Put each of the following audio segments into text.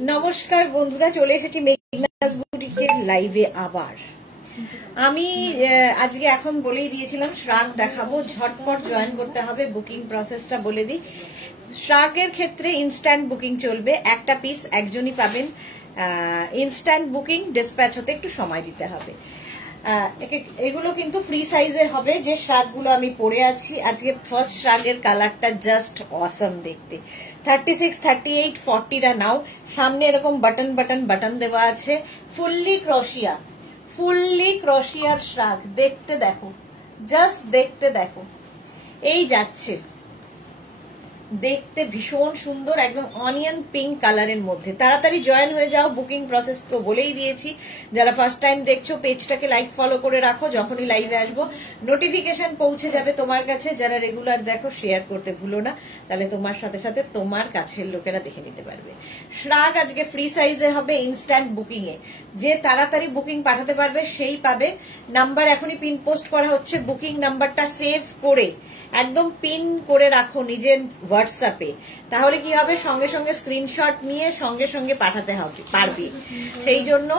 নমস্কার বন্ধুরা, চলে এসেছি মেঘনাস বুটিকের লাইভে আবার। আমি আজকে এখন বলেই দিয়েছিলাম শ্রাগ দেখাবো, ঝটপট জয়েন করতে হবে। বুকিং প্রসেসটা বলে দিই। শ্রাগের ক্ষেত্রে ইনস্ট্যান্ট বুকিং চলবে, একটা পিস একজনই পাবেন। ইনস্ট্যান্ট বুকিং, ডিসপ্যাচ হতে একটু সময় দিতে হবে। এগুলো কিন্তু ফ্রি সাইজে হবে। যে শ্রাগগুলো আমি পরে আছি আজকে, ফার্স্ট শ্রাগের কালারটা জাস্ট অসম দেখতে। 36, 38, 40টা নাও। সামনে এরকম বাটন বাটন বাটন দেওয়া আছে। ফুললি ক্রশিয়ার শ্রাগ। দেখতে দেখো, জাস্ট দেখতে দেখো, এই যাচ্ছে, দেখতে ভীষণ সুন্দর, একদম অনিয়ন পিঙ্ক কালারের মধ্যে। তাড়াতাড়ি জয়েন হয়ে যাও। বুকিং প্রসেস তো বলেই দিয়েছি। যারা ফার্স্ট টাইম দেখছো পেজটাকে লাইক ফলো করে রাখো, যখনই লাইভে আসবো নোটিফিকেশন পৌঁছে যাবে তোমার কাছে। যারা রেগুলার দেখো শেয়ার করতে ভুলো না, তাহলে তোমার সাথে সাথে তোমার কাছের লোকেরা দেখে নিতে পারবে। শ্রাগ আজকে ফ্রি সাইজে হবে, ইনস্ট্যান্ট বুকিং এ। যে তাড়াতাড়ি বুকিং পাঠাতে পারবে সেই পাবে। নাম্বার এখনই পিন পোস্ট করা হচ্ছে। বুকিং নাম্বারটা সেভ করে একদম পিন করে রাখো নিজের হোয়াটসঅ্যাপে, তাহলে কি হবে, সঙ্গে সঙ্গে স্ক্রিনশট নিয়ে সঙ্গে সঙ্গে পাঠাতে হবে পারবি। সেই জন্য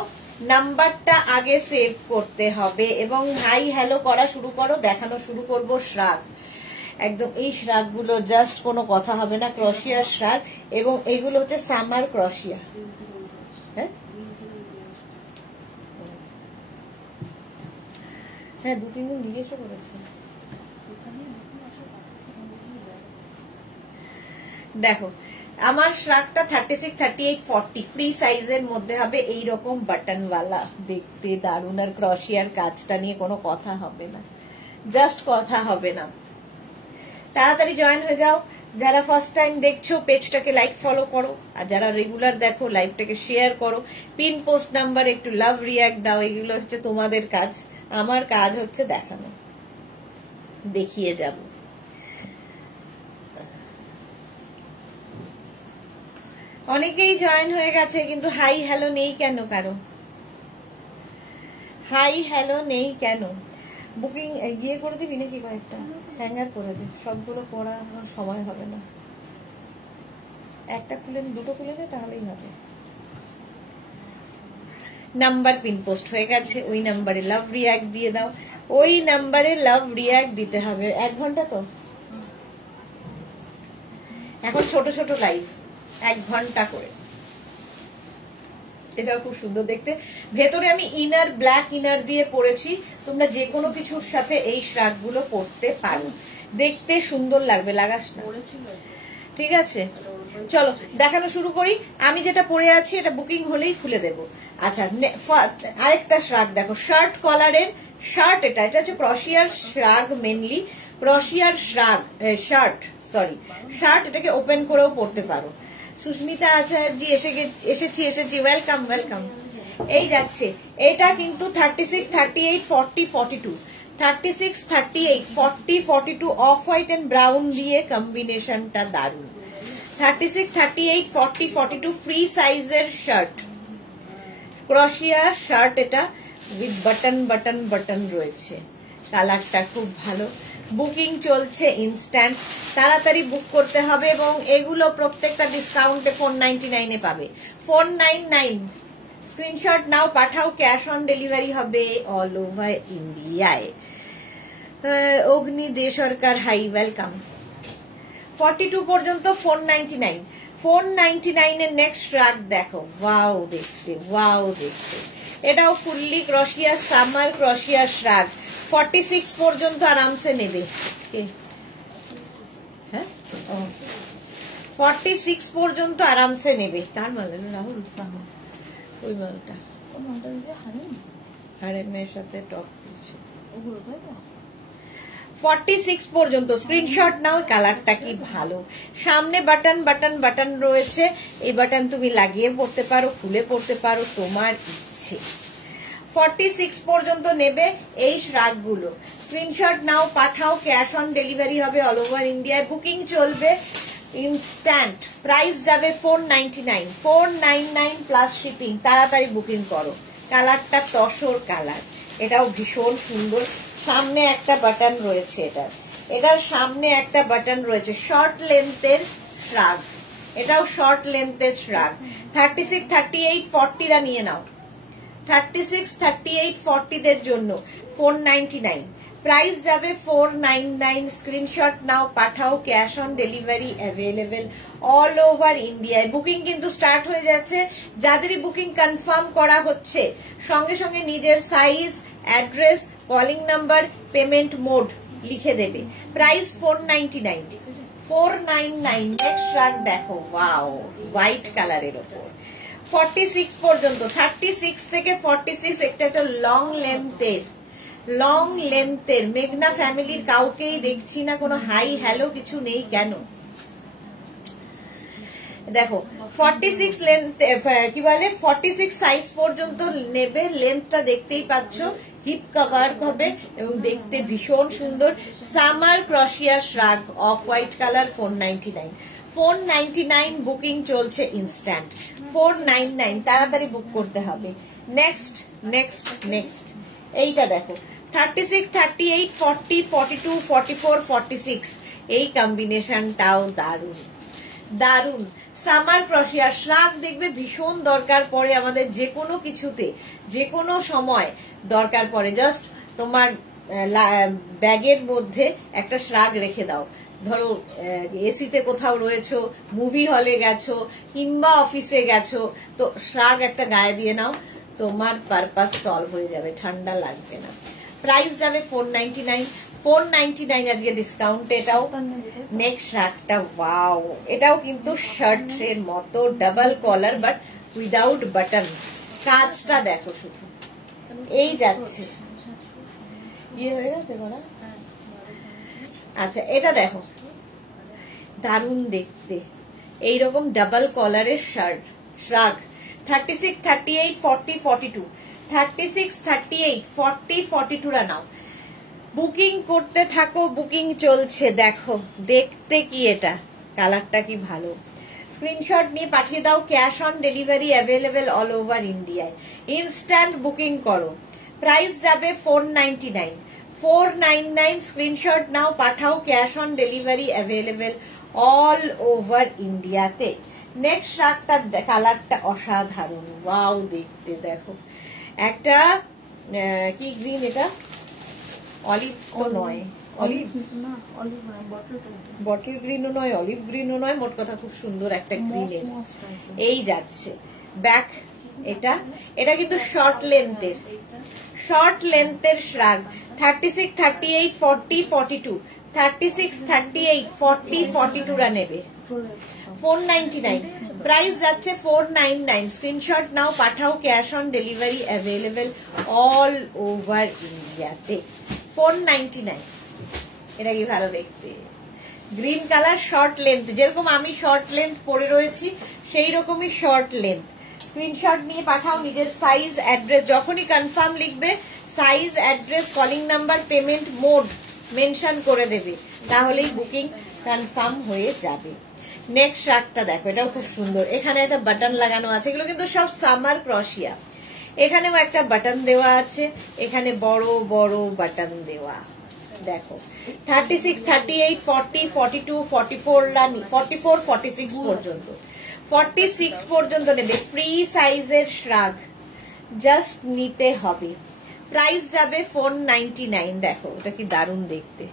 নাম্বারটা আগে সেভ করতে হবে এবং হাই হ্যালো করা শুরু করো। দেখানো শুরু করব শ্রাগ। একদম এই শ্রাগগুলো জাস্ট কোনো কথা হবে না, ক্রশিয়ার শ্রাগ। এবং এইগুলো হচ্ছে সামার ক্রশিয়া। হ্যাঁ, 2-3 দিন জিজ্ঞেস করেছে। দেখো আমার শ্রাগটা 36, 38, 40 ফ্রি সাইজের মধ্যে হবে। এইরকম বাটনওয়ালা, দেখতে দারুণ। আর ক্রশিয়ার কাজটা নিয়ে কোনো কথা হবে না, জাস্ট কথা হবে না। তাড়াতাড়ি জয়েন হয়ে যাও। যারা ফার্স্ট টাইম দেখছো পেজটাকে লাইক ফলো করো, আর যারা রেগুলার দেখো লাইভটাকে শেয়ার করো। পিন পোস্ট নাম্বার একটু লাভ রিয়াক্ট দাও। এগুলো হচ্ছে তোমাদের কাজ, আমার কাজ হচ্ছে দেখানো, দেখিয়ে যাব। অনেকেই জয়েন হয়ে গেছে, কিন্তু হাই হ্যালো নেই কেন? কারো হাই হ্যালো নেই কেন? বুকিং গিয়ে করে দিবি নাকি? কয়েকটা হ্যাঙ্গার করে দিই, সবগুলো পড়া আমার সময় হবে না। একটা খুলে দুটো খুলে নে, তাহলেই হবে। নাম্বার পিন পোস্ট হয়ে গেছে, ওই নাম্বারে লাভ রিয়াক্ট দিয়ে দাও। ওই নাম্বারে লাভ রিয়াক্ট দিতে হবে। 1 ঘন্টা তো এখন ছোট ছোট লাইভ, 1 ঘন্টা করে। এটাও খুব সুন্দর দেখতে। ভেতরে আমি ইনার, ব্ল্যাক ইনার দিয়ে পরেছি। তোমরা যে কোনো কিছুর সাথে এই শ্রাগ গুলো পরতে পারো, দেখতে সুন্দর লাগবে। লাগাস না, ঠিক আছে? চলো দেখানো শুরু করি। আমি যেটা পরে আছি এটা বুকিং হলেই খুলে দেব। আচ্ছা, আরেকটা শ্রাগ দেখো, শার্ট কলারের শার্ট। এটা হচ্ছে ক্রশিয়ার শ্রাগ, মেনলি ক্রশিয়ার শ্রাগ শার্ট। এটাকে ওপেন করেও পরতে পারো। সুস্মিতা আচার্যি এসেছি। ওয়েলকাম। এই যাচ্ছে। এটা কিন্তু 36, 38, 40, 42, 36, 38, 40, 42 অফ হোয়াইট এন্ড ব্রাউন দিয়ে কম্বিনেশনটা দারুণ। 36, 38, 40, 42 ফ্রি সাইজের শার্ট, ক্রশিয়া শার্ট। এটা উইথ বাটন রয়েছে। কালারটা খুব ভালো। বুকিং চলছে ইনস্ট্যান্ট, তাড়াতাড়ি বুক করতে হবে। এবং এগুলো প্রত্যেকটা ডিসকাউন্টে 499 পাবে। 499 স্ক্রিনশট নাও, পাঠাও। ক্যাশ অন ডেলিভারি হবে অল ওভার ইন্ডিয়ায়। অগ্নি দে সরকার, হাই, ওয়েলকাম। 42 পর্যন্ত 499। 499 এর নেক্সট শ্রাগ দেখো। ওয়াও দেখতে। এটাও ফুললি ক্রশিয়া, সামার ক্রশিয়া শ্রাগ। 46 পর্যন্ত আরামসে নেবে। হ্যাঁ, 46 পর্যন্ত আরামসে নেবে। কার মাল? রাহুল। ওই মালটা মেয়ের সাথে টপ দিচ্ছে। 46 পর্যন্ত স্ক্রিনশট নাও। কালারটা কি ভালো। সামনে বাটন রয়েছে। এই বাটন তুমি লাগিয়ে পড়তে পারো, খুলে পড়তে পারো, তোমার ইচ্ছে। 46 পর্যন্ত নেবে এই শ্রাগগুলো। স্ক্রিনশট নাও, পাঠাও। ক্যাশ অন ডেলিভারি হবে অল ওভার ইন্ডিয়ায়। বুকিং চলবে ইনস্ট্যান্ট। প্রাইস যাবে 499, 499 প্লাস শিপিং। তাড়াতাড়ি বুকিং করো। কালারটা তসর কালার, এটাও ভীষণ সুন্দর। সামনে একটা বাটন রয়েছে। এটার সামনে একটা বাটন রয়েছে। শর্ট লেন্থের শ্রাগ। এটাও শর্ট লেন্থের শ্রাগ। 36, 38, 40রা নিয়ে নাও। 36, 38, 40 দের জন্য 499, প্রাইস যাবে 499। স্ক্রিনশট নাও, পাঠাও, cash on delivery available all over ইন্ডিয়ায়। বুকিং কিন্তু স্টার্ট হয়ে যাচ্ছে। যাদেরই বুকিং কনফার্ম করা হচ্ছে সঙ্গে সঙ্গে নিজের size, address, calling number, payment mode লিখে দেবে। প্রাইস 499, 499। নেক্সট শ্রাগ দেখো, ওয়াও, হোয়াইট কালারের ওপর 46 পর্যন্ত। 36 থেকে 46 একটা লং লেন্থের মেঘনা ফ্যামিলির কাউকেই দেখছি না, কোনো হাই হ্যালো কিছু নেই কেন? দেখো 46 লেন্থ, কি বলে 46 সাইজ পর্যন্ত নেবে। লেন্থটা দেখতেই পাচ্ছ, হিপ কভার হবে এবং দেখতে ভীষণ সুন্দর। Summer crochet shrug, off white colour, 499, 499 booking চলছে ইনস্ট্যান্ট। 499 তাড়াতাড়ি বুক করতে হবে। নেক্সট নেক্সট নেক্সট এইটা দেখো, 36, 38, 40, 42, 44, 46, এই কম্বিনেশনটাও দারুণ দারুণ। সামার ক্রশিয়া শ্রাগ দেখবে ভীষণ দরকার পড়ে আমাদের, যে কোনো কিছুতে, যে কোনো সময় দরকার পড়ে। জাস্ট তোমার ব্যাগের মধ্যে একটা শ্রাগ রেখে দাও। ধরো এসিতে কোথাও রয়েছো, মুভি হলে গেছো কিংবা অফিসে গেছো, তো শ্রাগ একটা গায়ে দিয়ে নাও, তোমার পারপাস সলভ হয়ে যাবে, ঠান্ডা লাগবে না। প্রাইস যাবে 499, 499 আজকে ডিসকাউন্ট। এটাও নেক্সট শ্রাগটা, ওয়াও, এটাও কিন্তু শার্টের মতো, double collar but without button. কাজটা দেখো শুধু, এই যাচ্ছে, ইয়ে হয়ে গেছে বলা। আচ্ছা এটা দেখো, দারুণ দেখতে, এইরকম ডাবল কলারের শার্ট শ্রাগ। 36, 38, 40, 42, 36, 38, 40, 42রা নাও। বুকিং করতে থাকো, বুকিং চলছে। দেখো দেখতে কি, এটা কালারটা কি ভালো। স্ক্রিনশট নিয়ে পাঠিয়ে দাও, cash on delivery available all over ইন্ডিয়ায়। ইনস্ট্যান্ট বুকিং করো। প্রাইস যাবে 499, 499। স্ক্রিনশট নাও, পাঠাও, cash on delivery available all over ইন্ডিয়াতে। নেক্সট শ্রাগটা কালারটা অসাধারণ, ওয়াও দেখতে। দেখো একটা কি গ্রিন, এটা অলিভ তো নয়, অলিভ না, অলিভ নয়, বটল গ্রিনও নয়, অলিভ গ্রিনও নয়, মোট কথা খুব সুন্দর একটা গ্রিনের এই যাচ্ছে। ব্যাক এটা, এটা কিন্তু শর্ট লেন্থের শ্রাগ। 36, 38, 40, 42, 36, 38, 40, 42রা নেবে। 499, প্রাইস যাচ্ছে 499। স্ক্রিনশট নাও, পাঠাও, cash on delivery available all over ইন্ডিয়াতে। 499, এটা কি ভালো দেখতে, গ্রিন কালার, শর্ট লেন্থ, যেরকম আমি শর্ট লেন্থ পরে রয়েছি সেই রকমই শর্ট লেন্থ। স্ক্রিনশট নিয়ে পাঠাও, নিজের সাইজ, অ্যাড্রেস, যখনই কনফার্ম লিখবে size, address, calling number, payment mode mention করে দেবে, তাহলেই বুকিং কনফার্ম হয়ে যাবে। নেক্সট শ্রাগটা দেখো, এটাও খুব সুন্দর। এখানে একটা বাটন লাগানো আছে, এগুলো কিন্তু সব সামার ক্রশিয়া। এখানেও একটা বাটন দেওয়া আছে, এখানে বড় বড় বাটন দেওয়া। দেখো 36, 38, 40, 42, 44, 44, 46 পর্যন্ত, 46 পর্যন্ত নেবে। ফ্রি সাইজের শ্রাগ, জাস্ট নিতে হবে। প্রাইস যাবে 499। দেখো এটা কি দারুণ দেখতে।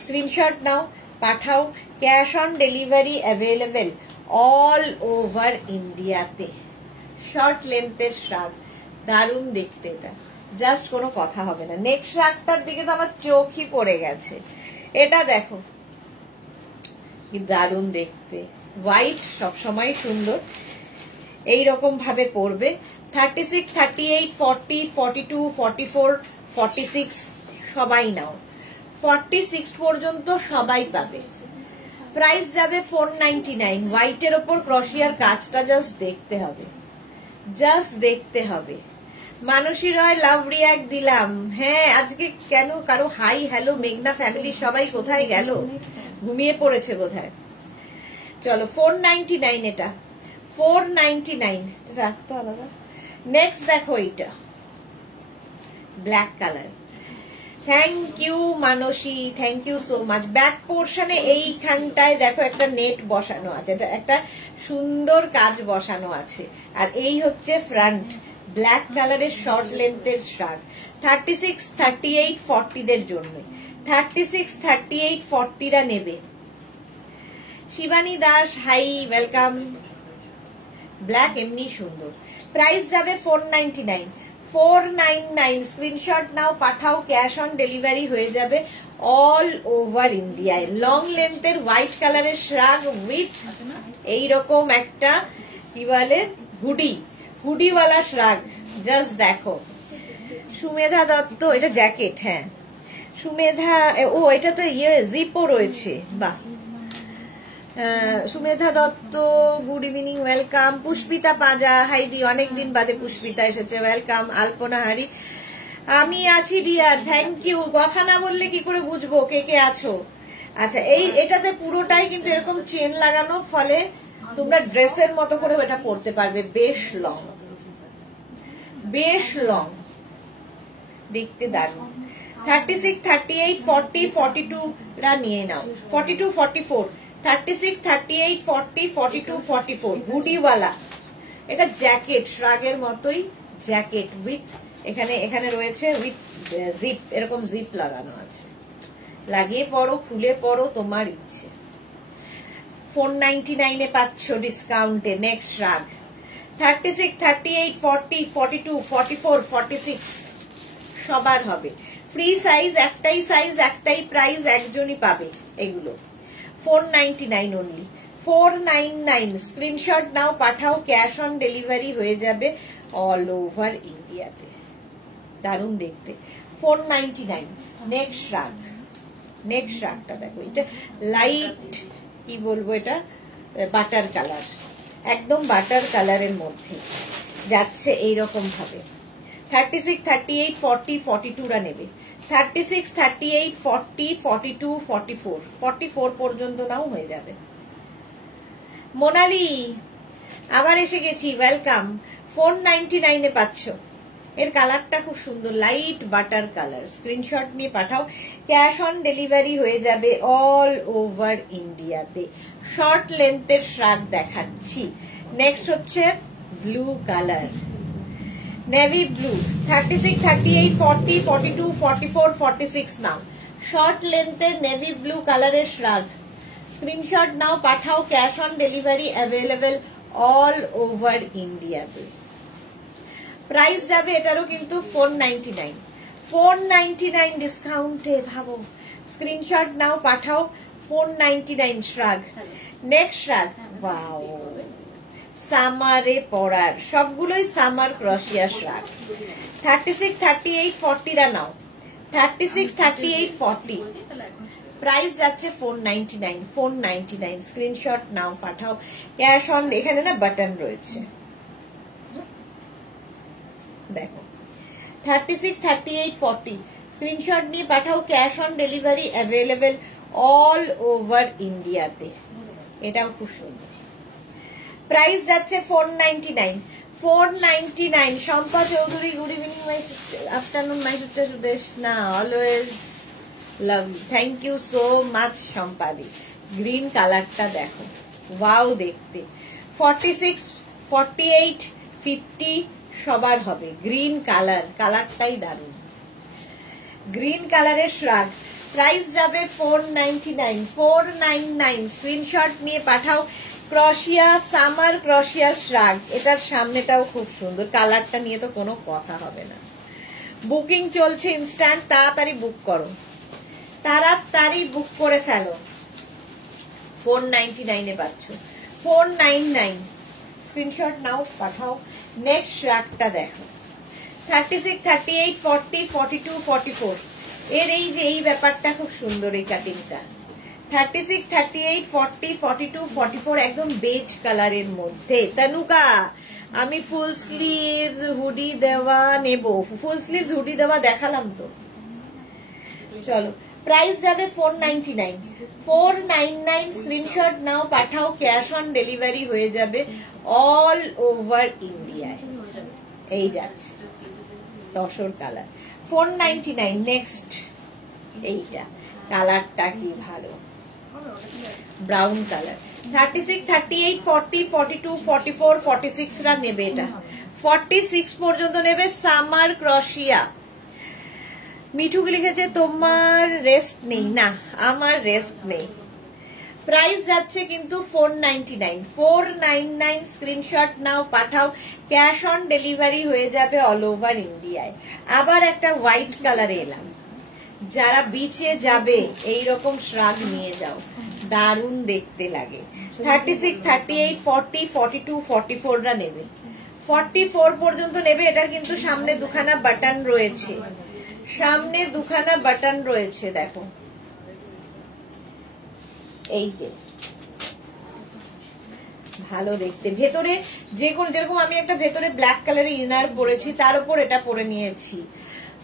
স্ক্রিনশট নাও, পাঠাও, cash on delivery available all over ইন্ডিয়াতে। শর্ট লেন্থের শ্রাগ, দারুণ দেখতে, এটা জাস্ট কোনো কথা হবে না। নেক্সট শ্রাগটার দিকে তো আমার চোখই পড়ে গেছে। এটা দেখো কি দারুণ দেখতে, হোয়াইট সবসময় সুন্দর, এইরকম ভাবে পরবে। 36, 38, 40, 42, 44, 46 সবাই নাও। 46 পর্যন্ত সবাই পাবে। প্রাইস যাবে 499। হোয়াইটের ওপর ক্রশিয়ার কাজটা জাস্ট দেখতে হবে, জাস্ট দেখতে হবে। মানসী রয় লাভ রিয়াক্ট দিলাম। হ্যাঁ আজকে কেন কারো হাই হ্যালো, মেঘনা ফ্যামিলি সবাই কোথায় গেল, ঘুমিয়ে পড়েছে বোধহয়। চলো 499, এটা 499 রাখতো আলাদা। নেক্সট দেখো, এইটা black colour, thank you Mansi, thank you so much. Back পোর্শনে এইখানটায় দেখো একটা নেট বসানো আছে, এটা একটা সুন্দর কাজ বসানো আছে। আর এই হচ্ছে ফ্রন্ট, ব্ল্যাক কালারের শর্ট লেন্থের শ্রাগ। 36, 38, 40 দের জন্য। 36, 38, 40 রা নেবে। Shivani Das hi, welcome. Black এমনি সুন্দর। প্রাইস যাবে 499, 499। স্ক্রিনশট নাও, পাঠাও, ক্যাশ অন ডেলিভারি হয়ে যাবে অল ওভার ইন্ডিয়ায়। লং লেন্থের হোয়াইট কালারের শ্রাগ উইথ এইরকম একটা কি বলে হুডিওয়ালা শ্রাগ। জাস্ট দেখো। সুমেধা দত্ত, এটা জ্যাকেট, হ্যাঁ সুমেধা। ও এটা তো জিপও রয়েছে, বাহ। Sumedha Dutta, good evening, welcome. Pushpita Paja, হাইদি, অনেকদিন বাদে পুষ্পিতা এসেছে, ওয়েলকাম। আলপনা হারি, আমি আছি ডিয়ার, থ্যাংক ইউ। কথা না বললে কি করে বুঝবো কে কে আছো? আচ্ছা, এটাতে পুরোটাই কিন্তু এরকম চেন লাগানো, ফলে তোমরা ড্রেসের মতো করে এটা পরতে পারবে। বেশ লং, বেশ লং, দেখতে দারুণ। 36, 38, 40, 42 রা নিয়ে নাও। 42, 44, 36, 38, 40, 42, 44 হুডিওয়ালা। এটা জ্যাকেট, শ্রাগের মতোই জ্যাকেট উইথ এখানে রয়েছে উইথ জিপ, এরকম জিপ লাগানো আছে। লাগিয়ে পরো, খুলে পরো, তোমার ইচ্ছে। 499 এ পাচ্ছ ডিসকাউন্টে। নেক্সট শ্রাগ 36, 38, 40, 42, 44, 46 সবার হবে। ফ্রি সাইজ, একটাই সাইজ, একটাই প্রাইস, একজনই পাবে এগুলো। 499 অনলি, 499। স্ক্রিনশট নাও, পাঠাও, ক্যাশ অন ডেলিভারি হয়ে যাবে অল ওভার ইন্ডিয়াতে। দারুণ দেখতে। 499। নেক্সট শ্রাগ, নেক্সট শ্রাগটা দেখো, এটা লাইট কি বলবো, এটা বাটার কালার, একদম বাটার কালারের মধ্যে যাচ্ছে এইরকম ভাবে। 36, 38, 40, 42 রা নেবে। 36, 38, 40, 42, 44, 44 পর্যন্ত নাও হয়ে যাবে। মোনালি, আবার এসে গেছি, ওয়েলকাম। 499 এ পাচ্ছ। এর কালারটা খুব সুন্দর, লাইট বাটার কালার। স্ক্রিনশট নিয়ে পাঠাও, ক্যাশ অন ডেলিভারি হয়ে যাবে অল ওভার ইন্ডিয়াতে। শর্ট লেন্থের শ্রাগ দেখাচ্ছি। নেক্সট হচ্ছে ব্লু কালার, নেভি ব্লু। 36, 38, 40, 42, 44, 46 নাও। শর্ট লেন্থের নেভি ব্লু কালারের শ্রাগ। স্ক্রিনশট নাও, পাঠাও, cash on delivery available all over ইন্ডিয়াতে। প্রাইস যাবে এটারও কিন্তু 499, 499 ডিসকাউন্টে। ভাবো, স্ক্রিনশট নাও, পাঠাও, 499 শ্রাগ। নেক্সট শ্রাগ, ওয়াও, সামারে পরার, সবগুলোই সামার ক্রশিয়া শ্রাগ। 36, 38, 40 রা নাও। 36, 38, 40 প্রাইস যাচ্ছে 499, 499। স্ক্রিনশট নাও, পাঠাও, ক্যাশ অন। এখানে না বাটন রয়েছে, দেখো। 36, 38, 40 স্ক্রিনশট নিয়ে পাঠাও, cash on delivery available all over ইন্ডিয়াতে। এটাও খুব সুন্দর। প্রাইস যাচ্ছে 499, 499। Shampa Chowdhury, good evening, my afternoon, my sister Sudesh না, always love, thank you so much শম্পাদি। গ্রিন কালারটা দেখো, ওয়াও দেখতে। 46, 48, 50 সবার হবে। গ্রিন কালার, কালারটাই দারুণ। গ্রিন কালারের শ্রাগ। প্রাইস যাবে 499, 499। স্ক্রিনশট নিয়ে পাঠাও, ক্রশিয়া, সামার ক্রশিয়া শ্রাগ। এটার সামনেটাও খুব সুন্দর, কালারটা নিয়ে তো কোনো কথা হবে না। বুকিং চলছে ইনস্ট্যান্ট, তাড়াতাড়ি বুক করো, তাড়াতাড়ি বুক করে ফেলো। 499 এ পাচ্ছ, 499। স্ক্রিনশট নাও, পাঠাও। নেক্সট শ্রাগটা দেখো, 36, 38, 40, 42, 44 এর এই ব্যাপারটা খুব সুন্দর, এই কাটিংটা। 36, 38, 40, 42, 44 একদম বেজ কালারের মধ্যে। তনুকা, আমি ফুল স্লিভস হুডি দেওয়া নেব। ফুল স্লিভস হুডি দেওয়া দেখালাম তো, চলো। প্রাইস যাবে 499, 499। স্ক্রিনশট নাও, পাঠাও, ক্যাশ অন ডেলিভারি হয়ে যাবে অল ওভার ইন্ডিয়ায়। এই যাচ্ছে তসর কালার, 499। নেক্সট এইটা কালারটা কি ভালো, ব্রাউন কালার। 36, 38, 40, 42, 44, 46 রা নেবে এটা, 46 পর্যন্ত নেবে। সামার ক্রশিয়া। মিঠুকে লিখেছে তোমার রেস্ট নেই, না আমার রেস্ট নেই। প্রাইস যাচ্ছে কিন্তু 499, 499। স্ক্রিনশট নাও, পাঠাও, ক্যাশ অন ডেলিভারি হয়ে যাবে অল ওভার ইন্ডিয়ায়। আবার একটা হোয়াইট কালারে এলাম, যারা বিচে যাবে এইরকম শ্রাগ নিয়ে যাও, দারুণ দেখতে লাগে। 36, 38, 40, 42, 44 রা নেবে, 44 পর্যন্ত নেবে। এটার কিন্তু সামনে দুখানা বাটন রয়েছে, সামনে দুখানা বাটন রয়েছে, দেখো এই যে ভালো দেখতে। ভেতরে যে কোনো, যেরকম আমি একটা ভেতরে ব্ল্যাক কালারের ইনার পরেছি, তার উপর এটা পরে নিয়েছি।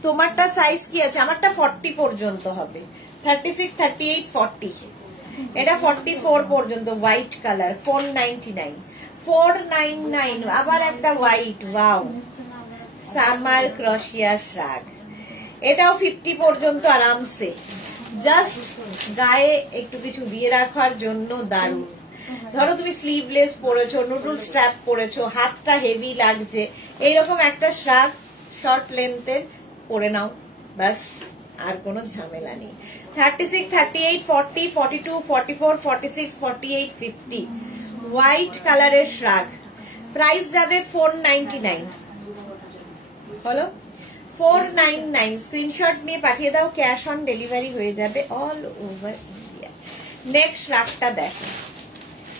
তোমারটা সাইজ কি আছে? আমারটা 40 পর্যন্ত হবে। 36, 38, 40, এটা 44 পর্যন্ত। White colour, 499, 499। আবার একটা হোয়াইট, ওয়াও, সামার ক্রশিয়া শ্রাগ। এটাও 50 পর্যন্ত আরামসে, জাস্ট গায়ে একটু কিছু দিয়ে রাখার জন্য দারুণ। ধরো তুমি স্লিভলেস পরেছো, নুডল স্ট্র্যাপ পরেছো, হাতটা হেভি লাগছে, এইরকম একটা শ্রাগ শর্ট লেন্থের পরে নাও, বাস, আর কোনো ঝামেলা নেই। 36, 38, 40, 42, 44, 46, 48, 50 হোয়াইট কালারের শ্রাগ। প্রাইস যাবে 499, বলো 499। স্ক্রিনশট নিয়ে পাঠিয়ে দাও, ক্যাশ অন ডেলিভারি হয়ে যাবে অল ওভার ইন্ডিয়া। নেক্সট শ্রাগটা দেখো,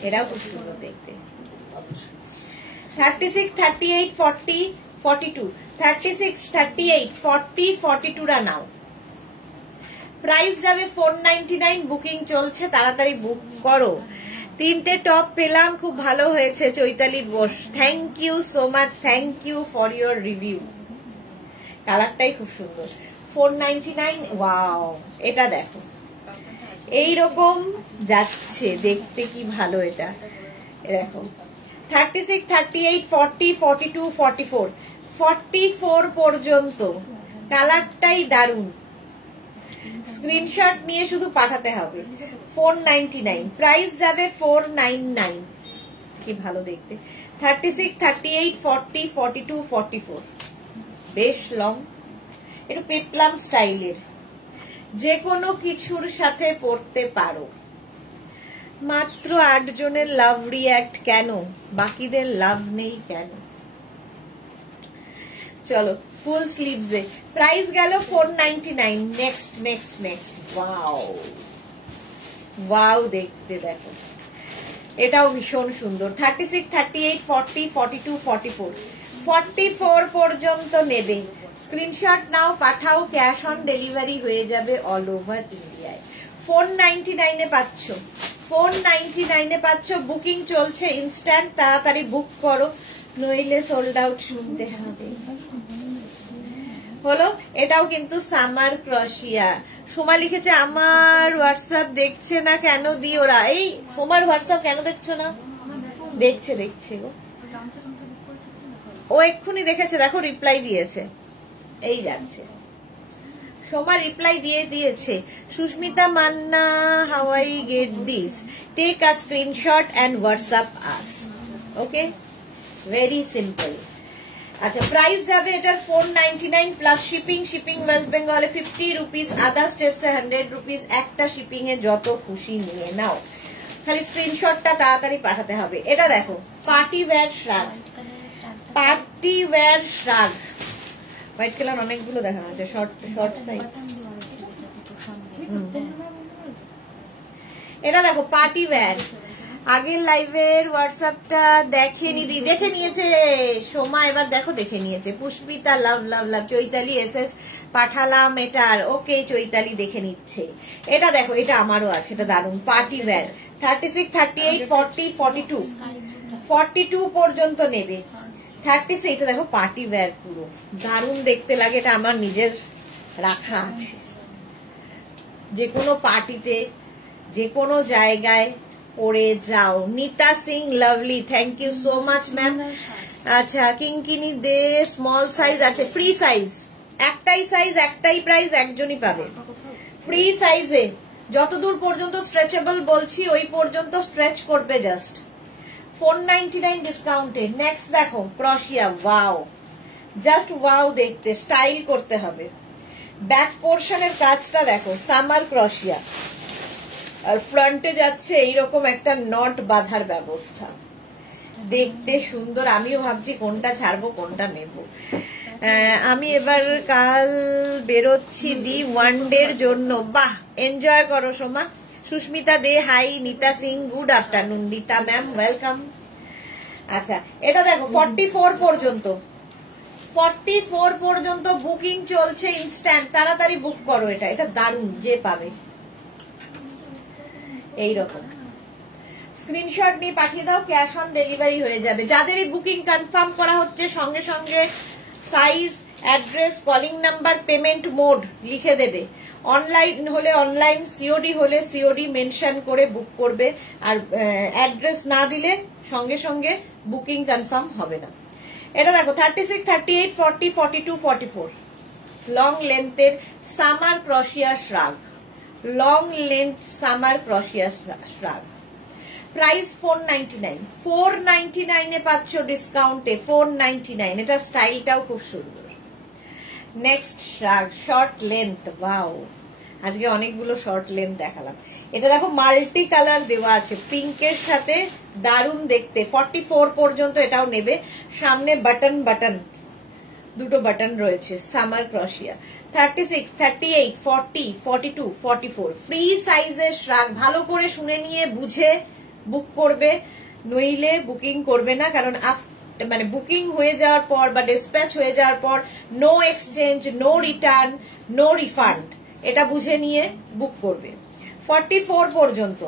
এটাও খুব সুন্দর দেখতে। 36, 38, 40, 42, 36, 38, 40, 42 রা নাও। প্রাইস যাবে 499। বুকিং চলছে, তাড়াতাড়ি বুক করো। 3টে টপ পেলাম, খুব ভালো হয়েছে Chaitali Bose, thank you so much, thank you for your review. কালারটাই খুব সুন্দর, 499। ওয়াও, এটা দেখো এইরকম যাচ্ছে দেখতে, কি ভালো এটা। দেখো 36, 38, 40, 42, 44, 44 পর্যন্ত কালারটাই দারুণ। স্ক্রিনশট নিয়ে শুধু পাঠাতে হবে। 499, প্রাইস যাবে 499। কি ভালো দেখতে। 36, 38, 40, 42, 44 বেশ লং, একটু পেপলাম স্টাইলের, যে কোনো কিছুর সাথে পরতে পারো। মাত্র 8 জনের লাভ রিঅ্যাক্ট, কেন বাকিদের লাভ নেই কেন? চলো ফুল স্লিভসে, প্রাইস গেল 499। Next next next, wow wow দেখতে দেখো, এটাও ভীষণ সুন্দর। 36, 38, 40, 42, 44, 44 পর্যন্ত নেবে। স্ক্রিনশট নাও, পাঠাও, ক্যাশ অন ডেলিভারি হয়ে যাবে অল ওভার ইন্ডিয়ায়। 499 এ পাচ্ছ, 499 এ পাচ্ছ। বুকিং চলছে, ইনস্ট্যান্ট, তাড়াতাড়ি বুক করো, নইলে সোল্ড আউট শুনতে হবে। হলো, এটাও কিন্তু সামার ক্রশিয়া। সোমা লিখেছে আমার হোয়াটসঅ্যাপ দেখছে না কেন, দি ওরা। এই সোমার হোয়াটসঅ্যাপ কেন দেখছো না? দেখছে দেখছে গো, ও এক্ষুনি দেখেছে, দেখো রিপ্লাই দিয়েছে, এই যাচ্ছে। সোমা রিপ্লাই দিয়ে দিয়েছে। Susmita Manna, how I get this? Take a screenshot and WhatsApp us. Okay, very simple. আচ্ছা, প্রাইস যাবে এটার 499 প্লাস শিপিং। শিপিং ওয়েস্ট বেঙ্গলে 50 রুপিস, আদার স্টেটসে 100 রুপিস। একটা শিপিং এ যত খুশি নিয়ে নাও, খালি স্ক্রিনশটটা তাড়াতাড়ি পাঠাতে হবে। এটা দেখো, party wear শ্রাগ, party wear শ্রাগ। White colour অনেকগুলো দেখানো আছে, শর্ট শর্ট সাইজ। এটা দেখো পার্টি ওয়্যার। আগের লাইভের হোয়াটসঅ্যাপটা দেখেনি, দি দেখে নিয়েছে সোমা, এবার দেখো দেখে নিয়েছে। পুষ্পিতা লাভ লাভ লাভ, চৈতালি এসএস পাঠালাম এটার। ওকে, চৈতালি দেখে নিচ্ছে। এটা দেখো, এটা আমারও আছে, এটা দারুণ পার্টি ওয়্যার। 36, 38, 40, 42, 42 পর্যন্ত নেবে। 36, এটা দেখো পার্টি ওয়্যার, পুরো দারুণ দেখতে লাগে। এটা আমার নিজের রাখা আছে, যে কোনো পার্টিতে, যে কোনো জায়গায় পরে যাও। Nita Singh lovely, thank you so much ma'am. আচ্ছা, কিঙ্কিনি দে, স্মল সাইজ আছে, ফ্রি সাইজ, একটাই সাইজ, একটাই প্রাইস, একজনই পাবে। ফ্রি সাইজে, যতদূর পর্যন্ত স্ট্রেচেবল বলছি ওই পর্যন্ত স্ট্রেচ করবে জাস্ট। 499 ডিসকাউন্টে। নেক্সট দেখো ক্রশিয়া, ওয়াও, জাস্ট ওয়াও দেখতে, স্টাইল করতে হবে। ব্যাক পোর্শনের কাজটা দেখো, সামার ক্রশিয়া, আর ফ্রন্টে যাচ্ছে এইরকম একটা নট বাঁধার ব্যবস্থা, দেখতে সুন্দর। আমিও ভাবছি কোনটা ছাড়বো কোনটা নেব। আমি এবার কাল বেরোচ্ছি দি ওয়ান ডের জন্য। বাহ, এনজয় করো সোমা। সুস্মিতা দে হাই, নিতা সিং গুড আফটারনুন। নিতা ম্যাম ওয়েলকাম। আচ্ছা, এটা দেখো 44 পর্যন্ত, 44 পর্যন্ত বুকিং চলছে ইনস্ট্যান্ট, তাড়াতাড়ি বুক করো। এটা দারুণ, যে পাবে এইরকম স্ক্রিনশট নিয়ে পাঠিয়ে দাও, ক্যাশ অন ডেলিভারি হয়ে যাবে। যাদেরই বুকিং কনফার্ম করা হচ্ছে সঙ্গে সঙ্গে size, address, calling number, payment mode লিখে দেবে। অনলাইন হলে অনলাইন, সিওডি হলে সিওডি মেনশন করে বুক করবে। আর অ্যাড্রেস না দিলে সঙ্গে সঙ্গে বুকিং কনফার্ম হবে না। এটা দেখো 36, 38, 40, 42, 44 লং লেন্থের summer crochet shrug, long length summer crochet shrug. Price 499, 499 এ পাচ্ছ ডিসকাউন্টে, 499। এটার স্টাইলটাও খুব সুন্দর। Next shrug, short length, wow, আজকে অনেকগুলো শর্ট লেন্থ দেখালাম। এটা দেখো মাল্টি কালার দেওয়া আছে, পিঙ্কের সাথে দারুণ দেখতে। 44 পর্যন্ত এটাও নেবে। সামনে বাটন বাটন, দুটো বাটন রয়েছে, সামার ক্রশিয়া। 36, 38, 40, 42, 44 ফ্রি সাইজের শ্রাগ। ভালো করে শুনে নিয়ে বুঝে বুক করবে, নইলে বুকিং করবে না। কারণ মানে বুকিং হয়ে যাওয়ার পর বা ডিসপ্যাচ হয়ে যাওয়ার পর no exchange, no return, no refund, এটা বুঝে নিয়ে বুক করবে। 44 পর্যন্ত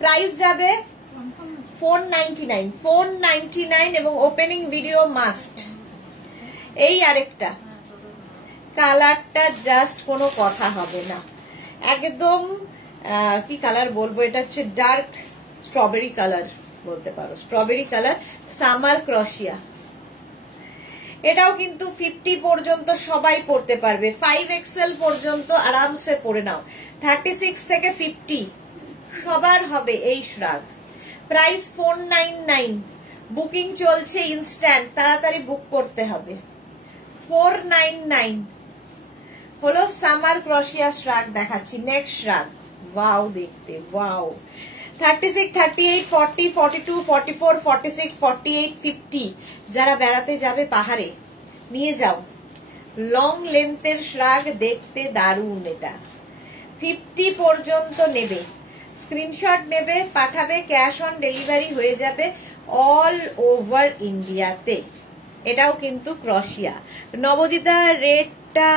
প্রাইস যাবে 499, 499 এবং ওপেনিং ভিডিও মাস্ট। এই আরেকটা কালারটা জাস্ট কোনো কথা হবে না, একদম কি কালার বলবো, এটা হচ্ছে ডার্ক স্ট্রবেরি কালার বলতে পারো, স্ট্রবেরি কালার, সামার ক্রশিয়া। এটাও কিন্তু 50 পর্যন্ত সবাই পড়তে পারবে, 5XL পর্যন্ত আরামসে পরে নাও। 36 থেকে 50 সবার হবে এই শ্রাগ। প্রাইস 499, বুকিং চলছে ইনস্ট্যান্ট, তাড়াতাড়ি বুক করতে হবে। 499 হলো সামার ক্রশিয়া শ্রাগ দেখাচ্ছি। নেক্সট শ্রাগ, ওয়াও দেখতে, ওয়াও। 36, 38, 40, 42, 44, 46, 48, 50 যারা বেড়াতে যাবে পাহাড়ে নিয়ে যাও। লং লেন্থের শ্রাগ, দেখতে দারুণ। এটা 50 পর্যন্ত নেবে, স্ক্রিনশট নেবে, পাঠাবে, ক্যাশ অন ডেলিভারি হয়ে যাবে অল ওভার ইন্ডিয়াতে। এটাও কিন্তু ক্রশিয়া। নবজিতা রেটটা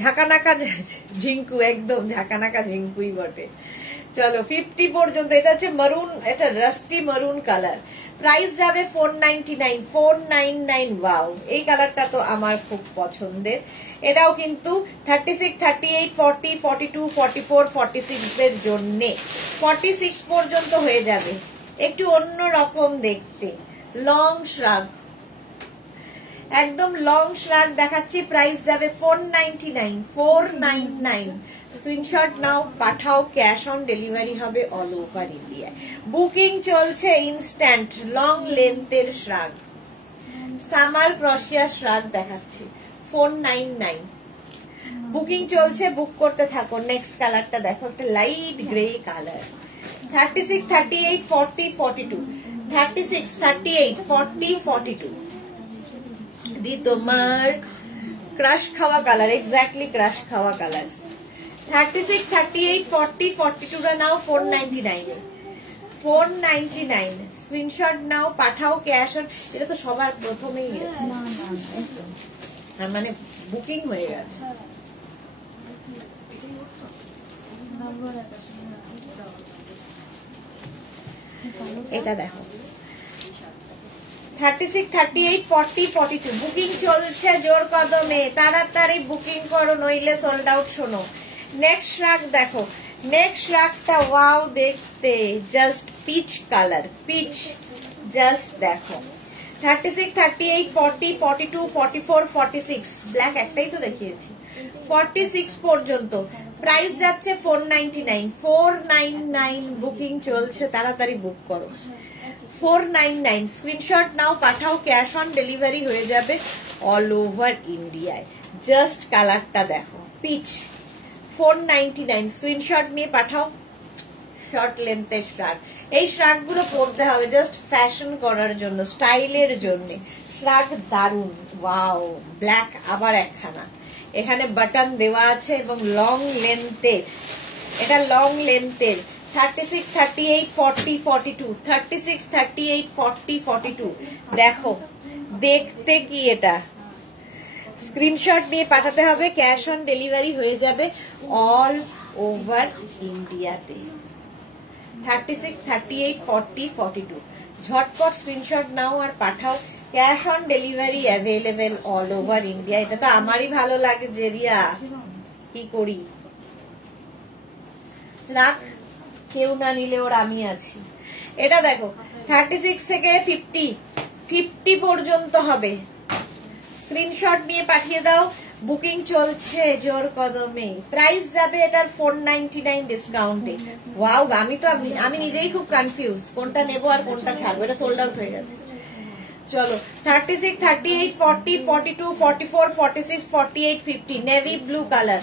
ঝাঁকানাকা ঝিঙ্কু, একদম ঝাঁকানাকা ঝিঙ্কুই বটে। চলো 50 পর্যন্ত। এটা হচ্ছে মারুন, এটা রাস্টি মারুন কালার। প্রাইস যাবে 499, 499। ওয়াও, এই কালারটা তো আমার খুব পছন্দের। এটাও কিন্তু 36, 38, 40, 42, 44, 46 এর জন্য 46 পর্যন্ত হয়ে যাবে। একটু অন্য রকম দেখতে, লং শ্রাগ, একদম লং শ্রাগ দেখাচ্ছি। প্রাইস যাবে 499, 499। স্ক্রিনশট নাও, পাঠাও, ক্যাশ অন ডেলিভারি হবে অল ওভার ইন্ডিয়া। বুকিং চলছে ইনস্ট্যান্ট, লং লেন্থের শ্রাগ, সামার ক্রশিয়া শ্রাগ দেখাচ্ছি 499। বুকিং চলছে, বুক করতে থাকো। নেক্সট কালারটা দেখো, একটা লাইট গ্রে কালার। 36, 38, 40, 42, 36, 38, 40, 42 দি তোমার ক্রাশ খাওয়া কালার, এক্স্যাক্টলি ক্রাশ খাওয়া কালার। 36, 38, 40, 42 টা নাও 499 এ, 499। স্ক্রিনশট নাও, পাঠাও, ক্যাশ অন। এটা তো সবার প্রথমেই গেছে, মানে বুকিং হয়ে গেছে। এটা দেখো 36, 38, 40, 42 বুকিং চলছে জোর কদমে, তাড়াতাড়ি বুকিং করো নইলে সোল্ড আউট। শোনো নেক্সট শ্রাগ দেখো, নেক্সট শ্রাগটা ওয়াও দেখতে, just peach colour, peach, just দেখো 36, 38, 40, 42, 44, 46 ব্ল্যাক একটাই তো দেখিয়েছি 46 পর্যন্ত প্রাইস যাচ্ছে 499 499 বুকিং চলছে তাড়াতাড়ি বুক করো 499 স্ক্রিনশট নাও পাঠাও ক্যাশ অন ডেলিভারি হয়ে যাবে অল ওভার ইন্ডিয়ায় জাস্ট কালারটা দেখো পিচ 499 স্ক্রিনশট নিয়ে পাঠাও শর্ট লেন্থের শ্রাগ এই শ্রাগ গুলো পরতে হবে জাস্ট ফ্যাশন করার জন্য স্টাইলের জন্য শ্রাগ দারুন ওয়াও ব্ল্যাক আবার একখানা এখানে বাটন দেওয়া আছে এবং লং লেন্থের এটা লং লেন্থের 36, 38, 40, 42 36, 38, 40, 42 দেখো দেখতে কি এটা স্ক্রিনশট নিয়ে পাঠাতে হবে ক্যাশ অন ডেলিভারি হয়ে যাবে অল ওভার ইন্ডিয়াতে 36, 38, 40, 42 ঝটপট স্ক্রিনশট নাও আর পাঠাও cash on delivery available all over India এটা তো আমারই ভালো লাগে জেরিয়া কি করি রাখ কেউ না নিলে ওর আমি আছি এটা দেখো 36 থেকে 50 পর্যন্ত হবে স্ক্রিনশট নিয়ে পাঠিয়ে দাও বুকিং চলছে জোর কদমে প্রাইস যাবে এটার 499 ডিসকাউন্টে ওয়াও আমি নিজেই খুব কনফিউজ কোনটা নেব আর কোনটা ছাড়বো এটা সোল্ড আউট হয়ে গেছে চলো 36, 38, 40, 42, 44, 46, 48, 50 নেভি ব্লু কালার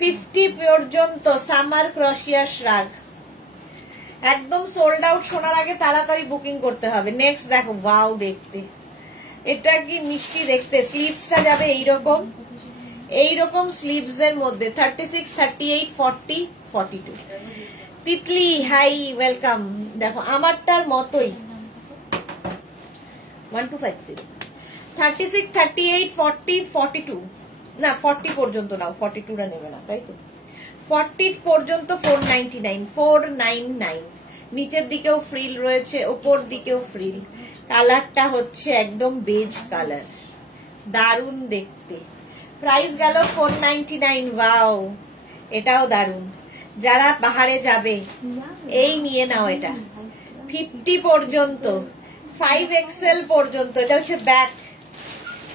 50 পর্যন্ত সামার ক্রশিয়া শ্রাগ একদম সোল্ড আউট শোনার আগে তাড়াতাড়ি বুকিং করতে হবে নেক্সট দেখো ওয়াও দেখতে এটা কি মিষ্টি দেখতে স্লিভসটা যাবে এইরকম স্লিভস এর মধ্যে 36, 38, 40, 42 তিতলি হাই ওয়েলকাম দেখো আমারটার মতোই 1250 36, 38, 40, 42 না 40 পর্যন্ত নাও 42 টা নেবে না তাই তো 40 পর্যন্ত 499 নিচের দিকেও ফ্রিল রয়েছে ওপর দিকেও ফ্রিল কালারটা হচ্ছে একদম বেজ কালার দারুন দেখতে প্রাইস গেল 499 ওয়াও এটাও দারুন যারা পাহাড়ে যাবে এই নিয়ে নাও এটা 50 পর্যন্ত 5XL পর্যন্ত এটা হচ্ছে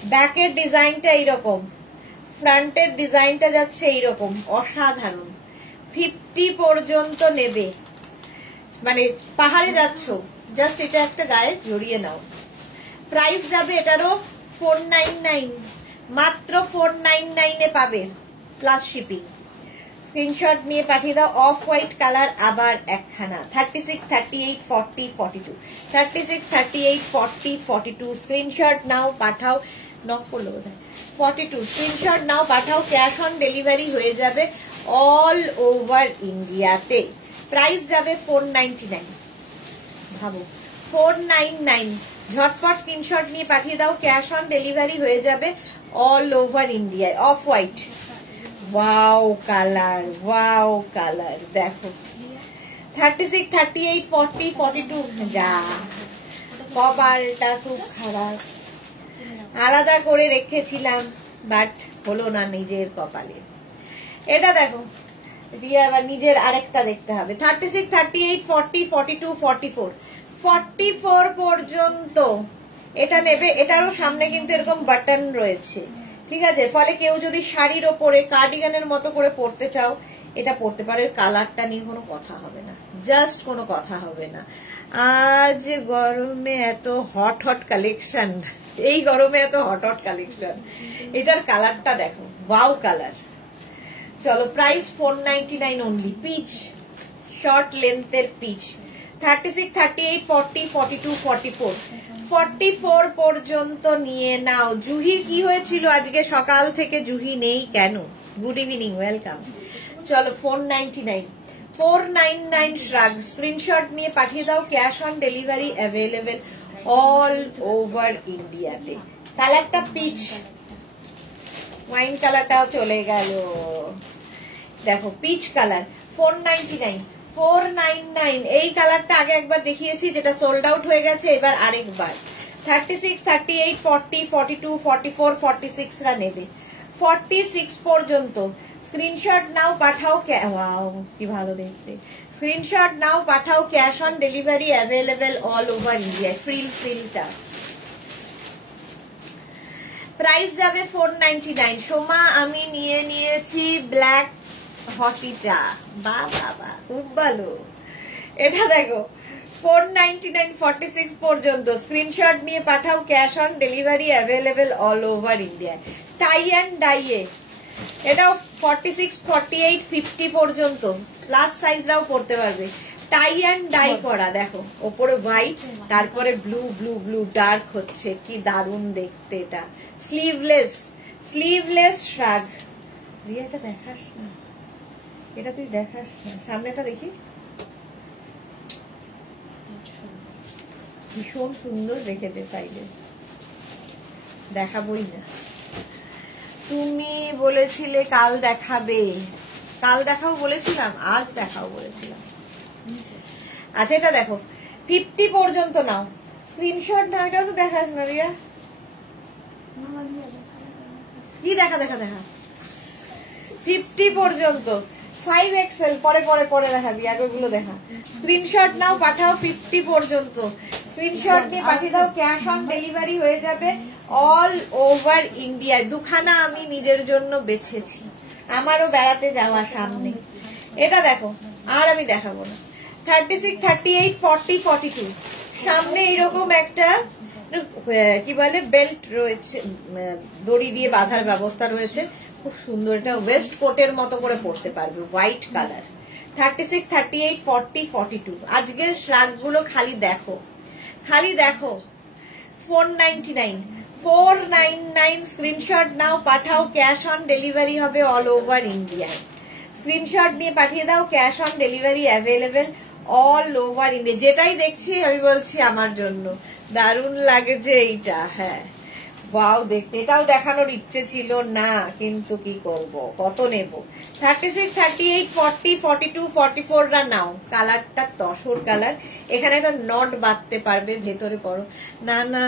ব্যাকের ডিজাইনটা এইরকম ফ্রন্টের ডিজাইনটা যাচ্ছে এইরকম অসাধারণ 50 পর্যন্ত নেবে মানে পাহাড়ে যাচ্ছ জাস্ট এটা একটা গায়ে জড়িয়ে নাও প্রাইস যাবে এটারও 499 মাত্র 499 এ পাবে প্লাস শিপিং স্ক্রিনশট নিয়ে পাঠিয়ে দাও অফ হোয়াইট কালার আবার একখানা 36, 38, 40, 42 36, 38, 40, 42 স্ক্রিনশট নাও পাঠাও নক করলো বোধহয় 42 স্ক্রিনশট নাও পাঠাও ক্যাশ অন ডেলিভারি হয়ে যাবে অল ওভার ইন্ডিয়াতে প্রাইস যাবে 499 ভাবো 499 ঝটপট স্ক্রিনশট নিয়ে পাঠিয়ে দাও ক্যাশ অন ডেলিভারি হয়ে যাবে অল ওভার ইন্ডিয়ায় অফ হোয়াইট ওয়াও কালার দেখো 36, 38, 40, 42 যা কপালটা খুব খারাপ আলাদা করে রেখেছিলাম বাট হলো না নিজের কপালে এটা দেখো আবার নিজের আরেকটা দেখতে হবে 36, 38, 40, 42, 44 44 পর্যন্ত এটা নেবে এটারও সামনে কিন্তু এরকম বাটন রয়েছে ঠিক আছে ফলে কেউ যদি শাড়ির ওপরে কার্ডিগানের মতো করে পরতে চাও এটা পরতে পারে কালারটা নিয়ে কোনো কথা হবে না জাস্ট কোনো কথা হবে না আজ গরমে এত হট কালেকশন এই গরমে এত হট কালেকশন এটার কালারটা দেখো ওয়াও কালার চলো প্রাইস 499 অনলি পিচ শর্ট লেন্থের পিচ 36, 38, 40, 42, 44 44 পর্যন্ত নিয়ে নাও জুহির কি হয়েছিল আজকে সকাল থেকে জুহি নেই কেন গুড ইভিনিং ওয়েলকাম চলো 499 শ্রাগ স্ক্রিনশট নিয়ে পাঠিয়ে দাও cash on delivery available all over ইন্ডিয়াতে কালারটা পিচ ওয়াইন কালারটাও চলে গেল দেখো পিচ কালার 499 এই কালারটা আগে একবার দেখিয়েছি যেটা সোল্ড আউট হয়ে গেছে এবার আরেকবার 36, 38, 40, 42, 44, 46 রা নেবে 46 পর্যন্ত স্ক্রিনশট নাও পাঠাও ওয়াও কি ভালো দেখতে স্ক্রিনশট নাও পাঠাও cash on delivery available all over India ফ্রিলটা প্রাইস যাবে 499। সোমা আমি নিয়ে নিয়েছি ব্ল্যাক হটিটা, বা বাবা খুব ভালো। এটা দেখো 499 46 পর্যন্ত, স্ক্রিনশট নিয়ে পাঠাও, cash on delivery available all over India. Tie and ডাইয়ে এটাও 46 48 50 পর্যন্ত, প্লাস সাইজরাও পড়তে পারবে। টাই অ্যান্ড ডাই করা, দেখো ওপরে হোয়াইট, তারপরে ব্লু ব্লু ব্লু ডার্ক হচ্ছে, কি দারুণ দেখতে এটা। Sleeveless, sleeveless শ্রাগ। রিয়া এটা দেখাস না, এটা তুই দেখাস না, সামনেটা দেখি, ভীষণ সুন্দর রেখে দে চাইলে, দেখাবই না। তুমি বলেছিলে কাল দেখাবে, কাল দেখাও বলেছিলাম, আজ দেখাও বলেছিলাম। আচ্ছা এটা দেখো 50 পর্যন্ত নাও, স্ক্রিনশট না, এটাও তো দেখাস না রিয়া, কি দেখা দেখা দেখা 50 পর্যন্ত 5XL, পরে পরে পরে দেখাবি, আগেগুলো দেখা। স্ক্রিনশট নাও, পাঠাও 50 পর্যন্ত, স্ক্রিনশট নিয়ে পাঠিয়ে দাও, ক্যাশ অন ডেলিভারি হয়ে যাবে অল ওভার ইন্ডিয়ায়। দুখানা আমি নিজের জন্য বেছেছি, আমারও বেড়াতে যাওয়া সামনে। এটা দেখো, আর আমি দেখাবো না। 36 38 40 42, সামনে এরকম একটা কি বলে বেল্ট রয়েছে, দড়ি দিয়ে বাঁধার ব্যবস্থা রয়েছে, খুব সুন্দর। এটা ওয়েস্ট কোটের মতো করে পরতে পারবে, হোয়াইট কালার। 36 38 40 42। আজকের শ্রাগ গুলো খালি দেখো, খালি দেখো। 499 499, স্ক্রিনশট নাও, পাঠাও, ক্যাশ অন ডেলিভারি হবে অল ওভার ইন্ডিয়ায়। স্ক্রিনশট নিয়ে পাঠিয়ে দাও, cash on delivery available all over India. যেটাই দেখছি আমি বলছি আমার জন্য দারুণ লাগছে এইটা। হ্যাঁ ওয়াও দেখতে, এটাও দেখানোর ইচ্ছে ছিল না, কিন্তু কি করব, কত নেব। 36 38 40 42 44 রা নাও, কালারটা তসর কালার। এখানে একটা নট বাঁধতে পারবে, ভেতরে পড়ো না। না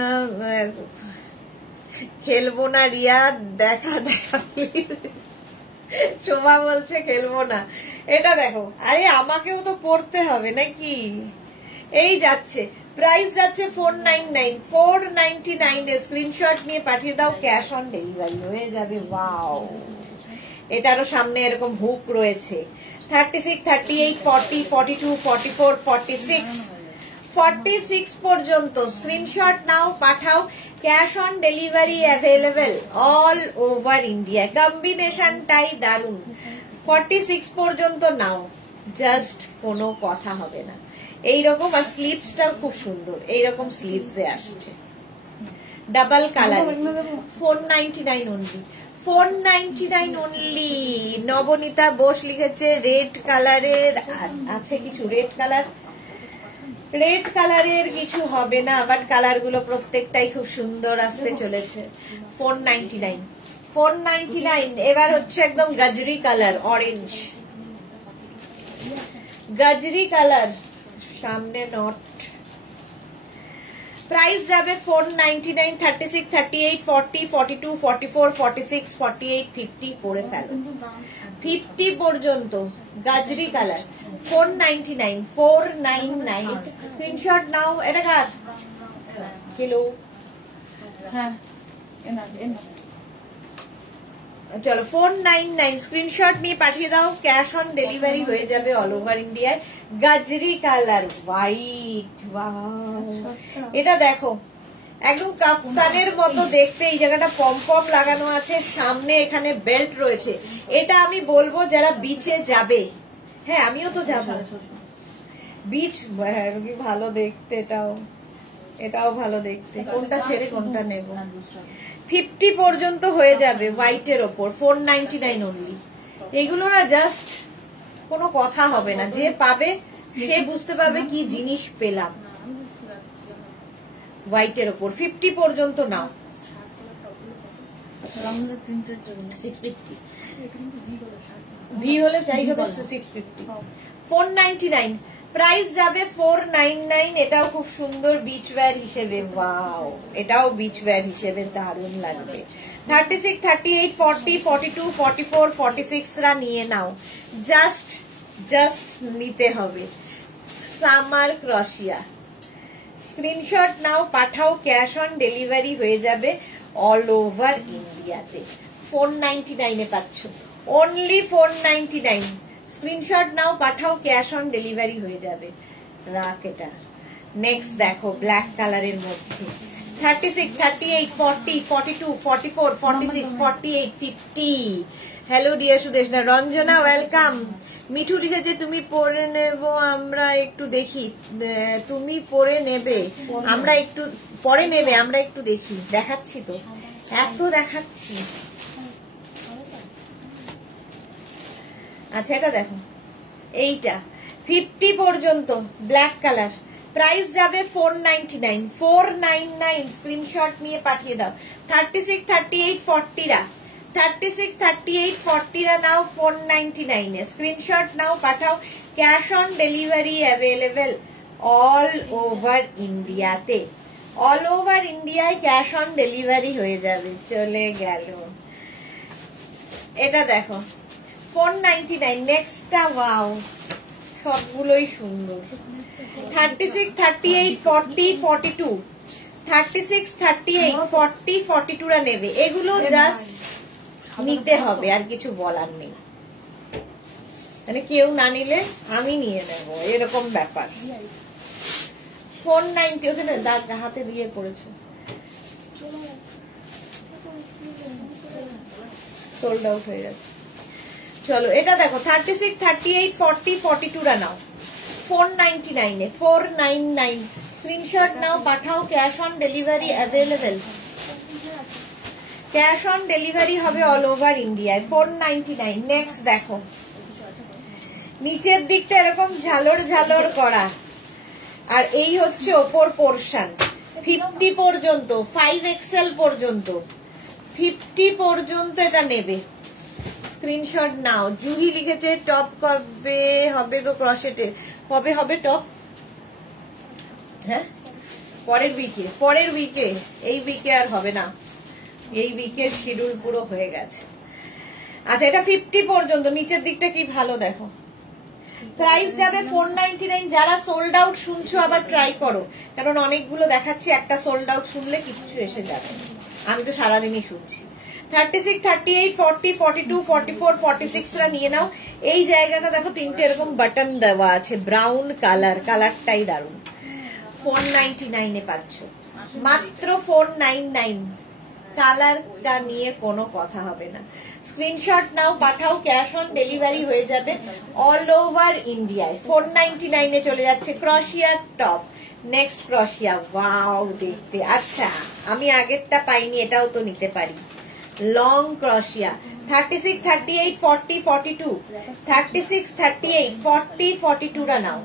খেলবো না রিয়া, দেখা দেখা প্লিজ। শোভা বলছে খেলবো না। এটা দেখো, আরে আমাকেও তো পড়তে হবে নাকি। এই যাচ্ছে, প্রাইস যাচ্ছে 499 499 এর, স্ক্রিনশট নিয়ে পাঠিয়ে দাও, ক্যাশ অন ডেলিভারি হয়ে যাবে। ওয়াও, এটারও সামনে এরকম হুক রয়েছে। 36 38 40 42 44 46 46 পর্যন্ত, স্ক্রিনশট নাও, পাঠাও, cash on delivery available all over India. কম্বিনেশনটাই দারুন। 46 পর্যন্ত নাও, জাস্ট কোনো কথা হবে না। এইরকম, আর স্লিভসটাও খুব সুন্দর, এইরকম স্লিভসে আসছে, double colour. 499 only, 499 only. Nabanita Bose লিখেছে রেড কালারের আছে কিছু, রেড কালার, রেড কালারের কিছু হবে না, বাট কালার গুলো প্রত্যেকটাই খুব সুন্দর আসতে চলেছে। 499 499। এবার হচ্ছে একদম গাজরি কালার, অরেঞ্জ গাজরি কালার, সামনে নট। প্রাইস যাবে 499। 36 38 40 42 44 46 48 50 পরে ফেলো, 50 পর্যন্ত গাজরি কালার। 499 499, স্ক্রিনশট নাও। এটা কার কিলো? হ্যাঁ চলো 499, স্ক্রিনশট নিয়ে পাঠিয়ে দাও, ক্যাশ অন ডেলিভারি হয়ে যাবে অল ওভার ইন্ডিয়ায়। গাজরি কালার, হোয়াইট। এটা দেখো একদম কাফতানের মতো দেখতে, এই জায়গাটা পম পম লাগানো আছে, সামনে এখানে বেল্ট রয়েছে। এটা আমি বলবো যারা বিচে যাবে, হ্যাঁ আমিও তো যাবো বিচ, ভালো দেখতে, এটাও এটাও ভালো দেখতে। কোনটা ছেড়ে কোনটা নেব? 50 পর্যন্ত হয়ে যাবে হোয়াইটের ওপর, 499 অনলি। এগুলো না জাস্ট কোনো কথা হবে না, যে পাবে সে বুঝতে পারবে কি জিনিস পেলাম। হোয়াইটের ওপর 50 পর্যন্ত নাও। 650 ভি হলে চাই হবে 650। 499, প্রাইস যাবে 499। এটাও খুব সুন্দর বিচ ওয়্যার হিসেবে, ওয়াও এটাও বিচ ওয়্যার হিসেবে দারুণ লাগবে। 36 38 40 42 44 46 রা নিয়ে নাও, জাস্ট নিতে হবে। সামার ক্রশিয়া, স্ক্রিনশট নাও, পাঠাও, ক্যাশ অন ডেলিভারি হয়ে যাবে অল ওভার ইন্ডিয়াতে। 499 এ পাচ্ছ, অনলি 499। স্ক্রিনশট নাও, পাঠাও, ক্যাশ অন ডেলিভারি হয়ে যাবে। রাখ এটা। নেক্সট দেখো ব্ল্যাক কালারের মধ্যে 36, 38, 40, 42, 44, 46, 48, 50। Hello dear Sudeshna. Ranjana welcome. Mithu লিখেছে তুমি পরে নেব, আমরা একটু দেখি। তুমি পরে নেবে, আমরা একটু পরে নেবে, আমরা একটু দেখি। দেখাচ্ছি তো, এত দেখাচ্ছি। আচ্ছা এটা দেখো, এইটা 50 পর্যন্ত ব্ল্যাক কালার, প্রাইস যাবে 499, 499। স্ক্রিনশট নিয়ে পাঠিয়ে দাও। 36, 38, 40 রা, 36, 38, 40 রা নাও 499 এ। স্ক্রিনশট নাও, পাঠাও, cash on delivery available all over ইন্ডিয়াতে। অল ওভার ইন্ডিয়ায় ক্যাশ অন ডেলিভারি হয়ে যাবে। চলে গেল। এটা দেখো 499। নেক্সটটা ওয়াও, সবগুলোই সুন্দর। 36, 38, 40, 42, 36, 38, 40, 42 রা নেবে। এগুলো জাস্ট নিতে হবে, আর কিছু বলার নেই। মানে কেউ না নিলে আমি নিয়ে নেব, এরকম ব্যাপার। 490 ওখানে দাগ হাতে দিয়ে করেছে, সোল্ড আউট হয়ে যাচ্ছে। চলো এটা দেখো 36, 38, 40, 42 রা নাও 499 এ। 499। স্ক্রিনশট নাও, পাঠাও, cash on delivery available. Cash on delivery হবে অল ওভার ইন্ডিয়ায়। 499। নেক্সট দেখো, নিচের দিকটা এরকম ঝালর ঝালর করা, আর এই হচ্ছে ওপর পোর্শন। 50 পর্যন্ত, 5XL পর্যন্ত, 50 পর্যন্ত এটা নেবে। স্ক্রিনশট নাও। জুহি লিখেছে টপ কবে হবে গো ক্রসেটে? কবে হবে টপ? হ্যাঁ পরের উইকে, পরের উইকে। এই উইকে আর হবে না, এই উইকের শিডিউল পুরো হয়ে গেছে। আচ্ছা এটা 50 পর্যন্ত, নিচের দিকটা কি ভালো দেখো। প্রাইস যাবে 499। যারা সোল্ড আউট শুনছো আবার ট্রাই করো, কারণ অনেকগুলো দেখাচ্ছি, একটা সোল্ড আউট শুনলে কিচ্ছু এসে যাবে। আমি তো সারাদিনই শুনছি। 36, 38, 40, 42, 44, 46 রা নিয়ে নাও। এই জায়গাটা দেখো তিনটে এরকম বাটন দেওয়া আছে, ব্রাউন কালার, কালারটাই দারুন। 499 এ পাচ্ছ, মাত্র 499। কালারটা নিয়ে কোনো কথা হবে না। স্ক্রিনশট নাও, পাঠাও, ক্যাশ অন ডেলিভারি হয়ে যাবে অল ওভার ইন্ডিয়ায়। 499 এ চলে যাচ্ছে ক্রশিয়ার টপ। নেক্সট ক্রশিয়া, ওয়াও দেখতে। আচ্ছা আমি আগেরটা পাইনি, এটাও তো নিতে পারি। লং ক্রশিয়া 36, 38, 40, 42, 36, 38, 40, 42 রা নাও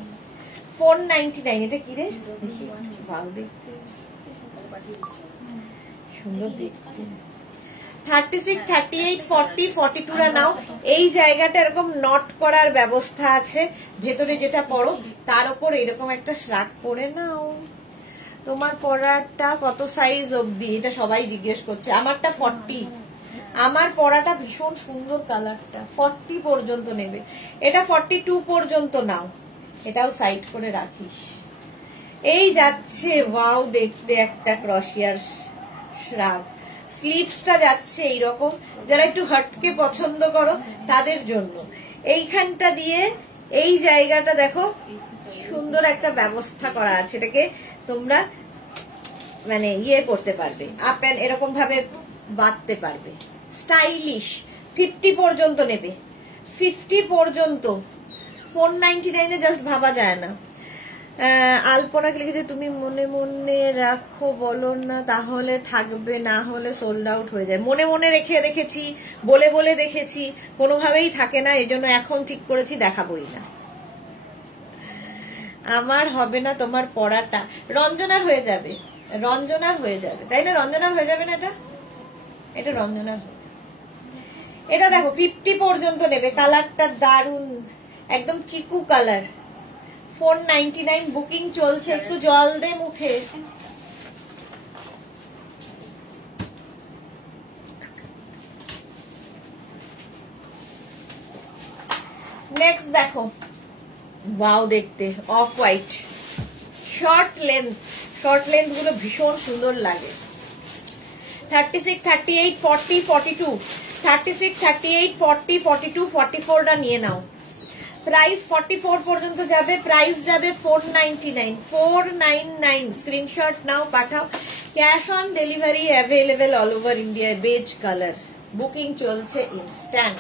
499। এটা কি রে দেখি, ভালো দেখতে, সুন্দর দেখতে। 36, 38, 40, 42 রা নাও। এই জায়গাটা এরকম নট করার ব্যবস্থা আছে, ভেতরে যেটা পরো তার উপর এরকম একটা শ্রাগ করে নাও। তোমার পরাটা কত সাইজ অবধি, এটা সবাই জিজ্ঞেস করছে। আমারটা 40। আমার পরাটা ভীষণ সুন্দর কালারটা, 40 পর্যন্ত নেবে। এটা 42 পর্যন্ত নাও, এটাও সাইড করে রাখিস। এই যাচ্ছে ওয়াও দেখতে একটা ক্রশিয়ার শ্রাগ। স্লিভসটা যাচ্ছে এইরকম, যারা একটু হটকে পছন্দ করো তাদের জন্য। এইখানটা দিয়ে এই জায়গাটা দেখো সুন্দর একটা ব্যবস্থা করা আছে, এটাকে তোমরা মানে ইয়ে করতে পারবে, আপ এন্ড এরকম ভাবে বাঁধতে পারবে, স্টাইলিশ। 50 পর্যন্ত নেবে, 50 পর্যন্ত। 499 এ জাস্ট ভাবা যায় না। আলপনা লিখেছে তুমি মনে মনে রাখো, বলো না তাহলে থাকবে, না হলে সোল্ড আউট হয়ে যায়। মনে মনে রেখে দেখেছি, বলে বলে দেখেছি, কোনোভাবেই থাকে না, এই জন্য এখন ঠিক করেছি দেখাবোই না। আমার হবে না তোমার পড়াটা, রঞ্জনার হয়ে যাবে, রঞ্জনার হয়ে যাবে, তাই না? রঞ্জনার হয়ে যাবে না এটা, এটা রঞ্জনার। এটা দেখো 50 পর্যন্ত নেবে, কালারটা দারুন, একদম চিকু কালার। 499 বুকিং চলছে, একটু জল দে মুখে। নেক্সট দেখো, ওয়াও দেখতে, off white, short length. Short length গুলো ভীষণ সুন্দর লাগে। 36, 38, 40, 42, 36, 38, 40, 42, 44টা নিয়ে নাও। প্রাইস 44 পর্যন্ত যাবে, প্রাইস যাবে 499, 499। স্ক্রিনশট নাও, পাঠাও। Cash on delivery available all over India. Beige colour, booking চলছে ইনস্ট্যান্ট,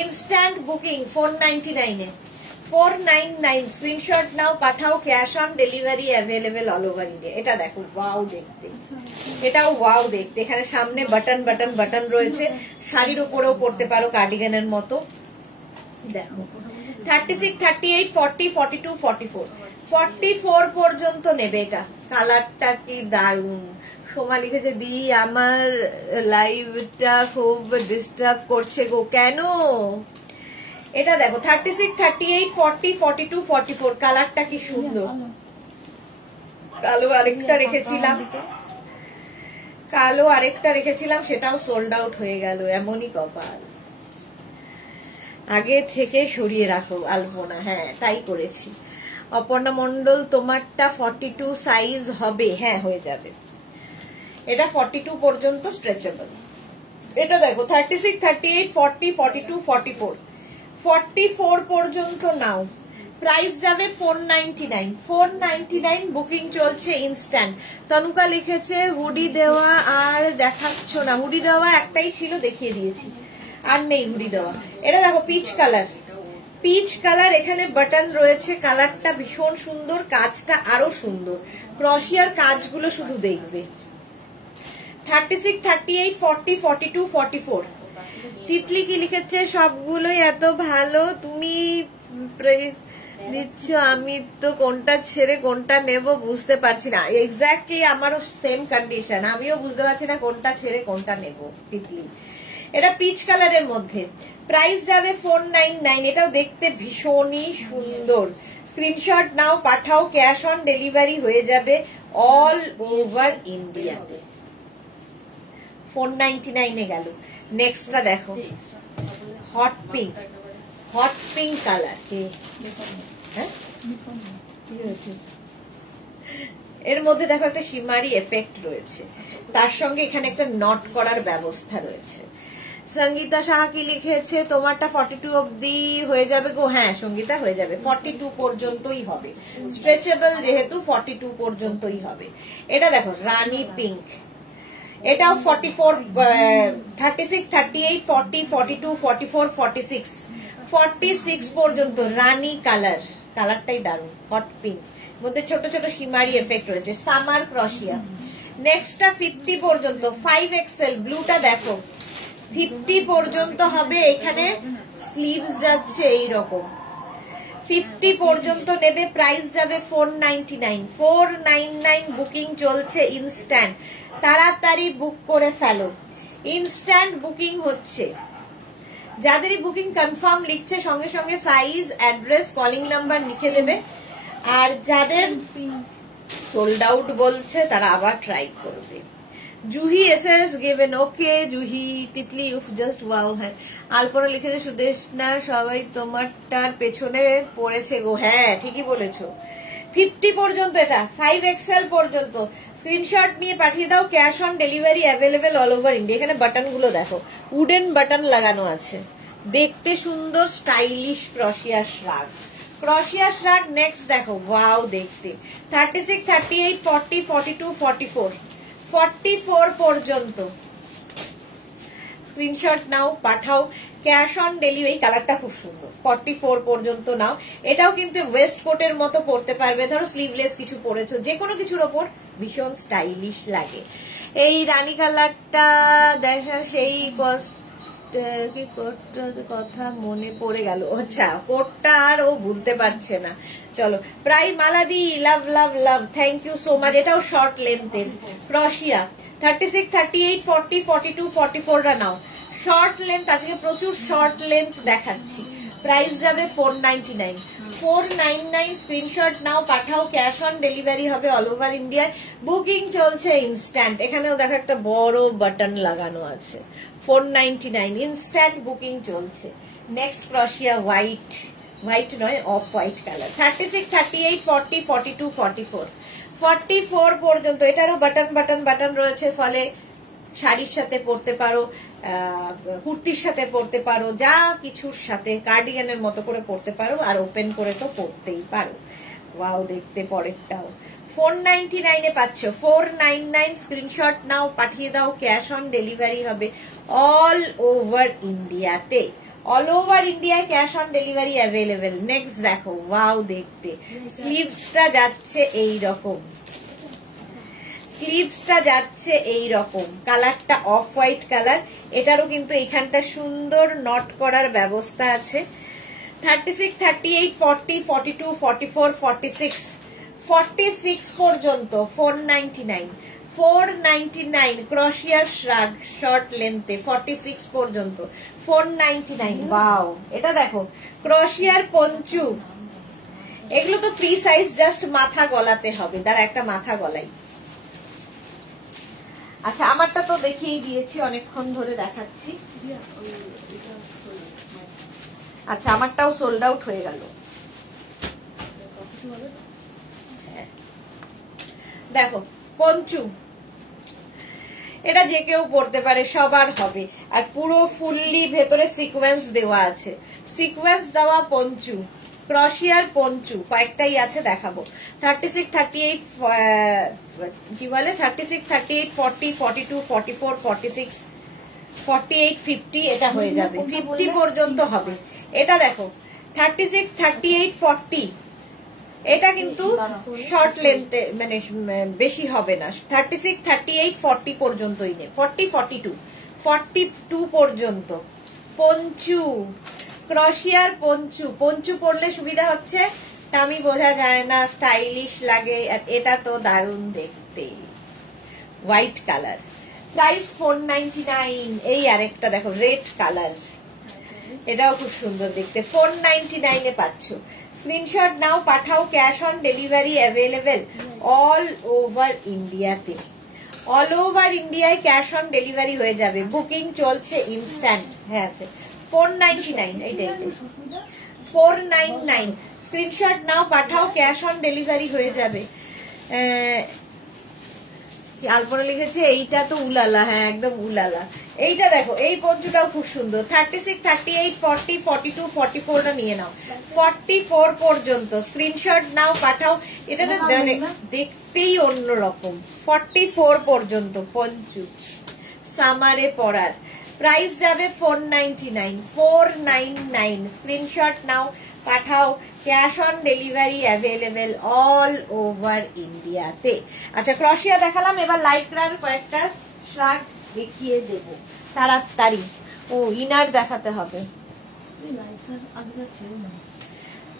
ইনস্ট্যান্ট বুকিং 499 এ, 499। স্ক্রিনশট নাও, পাঠাও। Cash on delivery available all over India. এটা দেখো, ওয়াও দেখতে, এটাও ওয়াও দেখতে। এখানে সামনে বাটন বাটন বাটন রয়েছে, শাড়ির উপরেও পরতে পারো কার্ডিগানের মতো। দেখো 36, 38, 40, 42, 44, 44 পর্যন্ত নেবে। এটা কালারটা কি দারুন। সোমা লিখেছে, দি আমার লাইভটা খুব ডিস্টার্ব করছে গো। কেন? এটা দেখো 36, 38, 40, 42, 44, কালারটা কি সুন্দর। কালো আরেকটা রেখেছিলাম, কালো আরেকটা রেখেছিলাম, সেটাও সোল্ড আউট হয়ে গেল। এমনই কপাল। আগে থেকে সরিয়ে রাখো আলপনা। হ্যাঁ, তাই করেছি। অপর্ণা মন্ডল, তোমারটা 42 সাইজ হবে? হ্যাঁ, হয়ে যাবে। এটা 42 পর্যন্ত স্ট্রেচেবল। এটা দেখো 36, 38, 40, 42, 44, 44 পর্যন্ত নাও। প্রাইস যাবে 499, 499। বুকিং চলছে ইনস্ট্যান্ট। তনুকা লিখেছে, হুডি দেওয়া আর দেখাচ্ছ না। হুডি দেওয়া একটাই ছিল, দেখিয়ে দিয়েছি, আর নেই হুডি দেওয়া। এটা দেখো পিচ কালার, পিচ কালার। এখানে বাটন রয়েছে, কালারটা ভীষণ সুন্দর, কাজটা আরো সুন্দর। ক্রশিয়ার কাজগুলো শুধু দেখবে। 36, 38, 40, 42, 44। তিতলি কি লিখেছে, সবগুলোই এত ভালো, তুমি দিচ্ছ, আমি তো কোনটা ছেড়ে কোনটা নেব বুঝতে পারছি না। এক্স্যাক্টলি আমারও সেম কন্ডিশন, আমিও বুঝতে পারছি না কোনটা ছেড়ে কোনটা নেব। তিতলি, এটা পিচ কালারের মধ্যে। প্রাইস যাবে 499। এটাও দেখতে ভীষণই সুন্দর। স্ক্রিনশট নাও, পাঠাও। ক্যাশ অন ডেলিভারি হয়ে যাবে অল ওভার ইন্ডিয়াতে। 499 গেল। নেক্সটটা দেখো, hot pink, hot pink colour. এর মধ্যে দেখো একটা শিমারি এফেক্ট রয়েছে, তার সঙ্গে এখানে একটা নট করার ব্যবস্থা রয়েছে। সঙ্গীতা সাহা কি লিখেছে, তোমারটা 42 অব্দি হয়ে যাবে গো? হ্যাঁ সঙ্গীতা, হয়ে যাবে। 42 পর্যন্তই হবে, স্ট্রেচেবল যেহেতু 42 পর্যন্তই হবে। এটা দেখো রানী পিঙ্ক, এটাও 44, 36, 38, 40, 42, 44, 46, 46 পর্যন্ত রানী কালার। কালারটাই দারুণ, হট পিঙ্ক, মধ্যে ছোট ছোট শিমারি এফেক্ট রয়েছে, সামার ক্রশিয়া। নেক্সটটা 50 পর্যন্ত, 5XL ব্লুটা দেখো 50 পর্যন্ত হবে। এখানে স্লিভস যাচ্ছে এইরকম, 50 পর্যন্ত নেবে। প্রাইস যাবে 499, 499। বুকিং চলছে ইনস্ট্যান্ট, তাড়াতাড়ি বুক করে ফেলো। ইনস্ট্যান্ট বুকিং হচ্ছে। যাদেরই বুকিং কনফার্ম লিখছে সঙ্গে সঙ্গে সাইজ, অ্যাড্রেস, কলিং নাম্বার লিখে দেবে। আর যাদের সোল্ড আউট বলছে তারা আবার ট্রাই করবে। জুহি এসএস গিভেন, ওকে জুহি। তিতলি, উফ জাস্ট ওয়াও। হ্যাঁ, আলপনা লিখেছে, সুদেশনা সবাই তোমারটার পেছনে পড়েছে গো। হ্যাঁ ঠিকই বলেছো। 50 পর্যন্ত, এটা 5XL পর্যন্ত। স্ক্রিনশট নিয়ে পাঠিয়ে দাও। Cash on delivery available all over India. এখানে বাটন গুলো দেখো, উডেন বাটন লাগানো আছে, দেখতে সুন্দর, স্টাইলিশ ক্রশিয়া শ্রাগ, ক্রশিয়া শ্রাগ। নেক্সট দেখো, ওয়াও দেখতে। 36, 38, 40, 42, 44, 44 পর্যন্ত। স্ক্রিনশট নাও, পাঠাও। Cash on delivery. কালারটা খুব সুন্দর, 44 পর্যন্ত নাও। এটাও কিন্তু ওয়েস্ট কোটের মতো পরতে পারবে, ধরো স্লিভলেস কিছু পরেছো, যে কোনো কিছুর ওপর ভীষণ স্টাইলিশ লাগে। এই রানী কালারটা দেখা, সেই কি কথা মনে পড়ে গেল। আচ্ছা, কোটটা আর ও ভুলতে পারছে না। চলো, প্রায় মালাদি, লাভ লাভ লাভ, থ্যাংক ইউ সো মাচ। এটাও শর্ট লেন্থের ক্রশিয়া। 36, 38, 40, 42, 44টা নাও। শর্ট লেন্থ, আজকে প্রচুর শর্ট লেন্থ দেখাচ্ছি। প্রাইস যাবে 499, 499। স্ক্রিনশট নাও, পাঠাও। ক্যাশ অন ডেলিভারি হবে অল ওভার ইন্ডিয়ায়। বুকিং চলছে ইনস্ট্যান্ট। এখানেও দেখো একটা বড় বাটন লাগানো আছে। 499 ইনস্ট্যান্ট বুকিং চলছে। নেক্সট ক্রশিয়া হোয়াইট, হোয়াইট নয় অফ হোয়াইট কালার। 36, 38, 40, 42, 44, 44 পর্যন্ত। এটারও বাটন বাটন বাটন রয়েছে, ফলে শাড়ির সাথে পরতে পারো, কুর্তির সাথে পরতে পারো, যা কিছুর সাথে কার্ডিগানের মতো করে পরতে পারো, আর ওপেন করে তো পরতেই পারো। ওয়াও, দেখতে পরেরটাও 499 এ পাচ্ছ। 499 স্ক্রিনশট নাও, পাঠিয়ে দাও, ক্যাশ অন ডেলিভারি হবে অল ওভার ইন্ডিয়াতে। অল ওভার ইন্ডিয়ায় cash on delivery available. Next দেখো, ওয়াও, দেখতে স্লিভসটা যাচ্ছে এই রকম, স্লিভসটা যাচ্ছে এই রকম, কালারটা অফ হোয়াইট কালার। এটারও কিন্তু এখানটা সুন্দর নট করার ব্যবস্থা আছে। 36, 38, 40, 42, 44, 46, 46 পর্যন্ত 499, 499 ক্রোশিয়ার শ্রাগ শর্ট লেন্থে 46 পর্যন্ত 499। ওয়াও, এটা দেখো ক্রোশিয়ার পঞ্চু, এগুলো তো ফ্রি সাইজ, জাস্ট মাথা গলাতে হবে। তার একটা মাথা গলাই। আচ্ছা, আমারটা তো দেখিয়ে দিয়েছি, অনেকক্ষণ ধরে দেখাচ্ছি। আচ্ছা, আমারটাও সোল্ড আউট হয়ে গেল। দেখো পঞ্চু, এটা যে কেউ পরতে পারে, সবার হবে। আর পুরো ফুললি ভেতরে সিকোয়েন্স দেওয়া আছে, সিকোয়েন্স দেওয়া পঞ্চু, ক্রোশিয়ার পঞ্চু কয়েকটাই আছে, দেখাবো। 36, 38 কি বলে 36, 38, 40, 42, 44, 46, 48, 50 এটা হয়ে যাবে, 50 পর্যন্ত হবে। এটা দেখো 36, 38, 40, এটা কিন্তু শর্ট লেন্থে, মানে বেশি হবে না। 36, 38, 40 পর্যন্তই নেই, 40, 42, 42 পর্যন্ত পঞ্চু, ক্রোশিয়ার পঞ্চু। পঞ্চু পরলে সুবিধা হচ্ছে টামি বোঝা যায় না, স্টাইলিশ লাগে। আর এটা তো দারুণ দেখতে, হোয়াইট কালার, প্রাইস 499। এই আরেকটা দেখো রেড কালার, এটাও খুব সুন্দর দেখতে, 499 এ পাচ্ছ। স্ক্রিনশট নাও, পাঠাও, cash on delivery available all over ইন্ডিয়াতে। অল ওভার ইন্ডিয়ায় ক্যাশ অন ডেলিভারি হয়ে যাবে, বুকিং চলছে ইনস্ট্যান্ট। হ্যাঁ আছে 499, এইটাই 499। স্ক্রিনশট নাও, পাঠাও, ক্যাশ অন ডেলিভারি হয়ে যাবে। আলপনা লিখেছে এইটা তো উলালা, হ্যাঁ একদম উলালা। এইটা দেখো, এই পঞ্চুটাও খুব সুন্দর। 36, 38, 40, 42, 44টা নিয়ে নাও, 44 পর্যন্ত স্ক্রিনশট নাও, পাঠাও। এটা তো দেখতেই অন্যরকম। 44 পর্যন্ত পঞ্চু, সামারে পরার। প্রাইস যাবে 499, 499। স্ক্রিনশট নাও, পাঠাও, cash on delivery available all over ইন্ডিয়াতে। আচ্ছা, ক্রোশিয়া দেখালাম, এবার লাইক্রার কয়েকটা শ্রাগ দেখিয়ে দেব তাড়াতাড়ি। ও, ইনার দেখাতে হবে,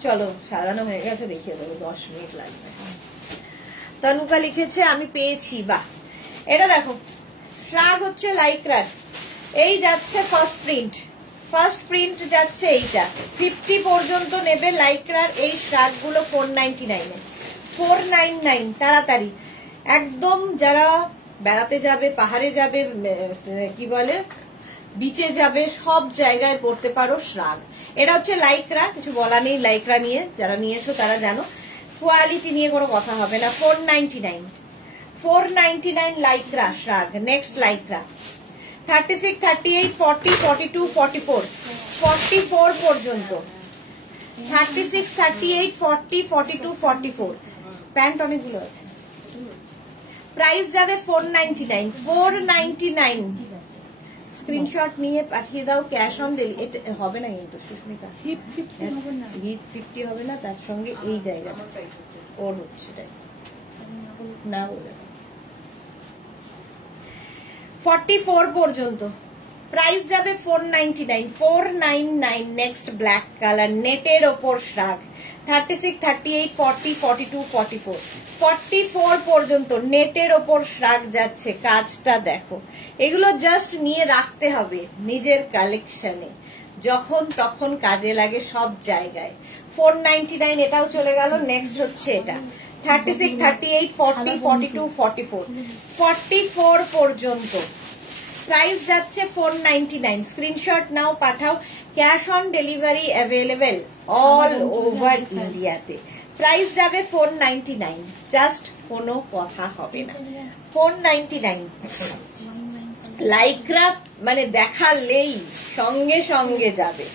চলো সাজানো হয়ে গেছে, দেখিয়ে দেবো, 10 মিনিট লাগবে। তনুকা লিখেছে আমি পেয়েছি, বাহ। এটা দেখো শ্রাগ হচ্ছে লাইক্রার, এই যাচ্ছে ফার্স্ট প্রিন্ট, ফার্স্ট প্রিন্ট যাচ্ছে এইটা। 50 পর্যন্ত নেবে লাইক্রার এই শ্রাগ গুলো 499 এ, 499 তাড়াতাড়ি একদম। যারা বেড়াতে যাবে, পাহাড়ে যাবে, কি বলে বিচে যাবে, সব জায়গায় পড়তে পারো শ্রাগ। এটা হচ্ছে লাইক্রা, কিছু বলা নেই লাইক্রা নিয়ে, যারা নিয়েছো তারা জানো, কোয়ালিটি নিয়ে কোনো কথা হবে না। 499, 499 লাইক্রা শ্রাগ। নেক্সট লাইক্রা 36, 38, 40, 42, 44, 44 পর্যন্ত। 36, 38, 40, 42, 44 প্যান্ট অনেকগুলো আছে। প্রাইস যাবে 499, 499। স্ক্রিনশট নিয়ে পাঠিয়ে দাও, ক্যাশ অন ডেলিভারি হবে না কিন্তু সুস্মিতা, হিপ 50 হবে না, তার সঙ্গে এই জায়গাটা ওর হচ্ছে না বলে। 44 পর্যন্ত প্রাইস যাবে 499, 499। নেক্সট ব্ল্যাক কালার, নেটের ওপর শ্রাগ। 36, 38, 40, 42, 44, 44 পর্যন্ত নেটের ওপর শ্রাগ যাচ্ছে। কাজটা দেখো, এগুলো জাস্ট নিয়ে রাখতে হবে নিজের কালেকশনে, যখন তখন কাজে লাগে সব জায়গায়। 499 এটাও চলে গেল। নেক্সট হচ্ছে এটা 36, 38, 40, 42, 44, 44 পর্যন্ত প্রাইস যাচ্ছে 499। স্ক্রিনশট নাও, পাঠাও, cash on delivery available all over ইন্ডিয়াতে। প্রাইস যাবে 499, জাস্ট কোনো কথা হবে না, 499। লাইক্রা মানে দেখালেই সঙ্গে সঙ্গে যাবে।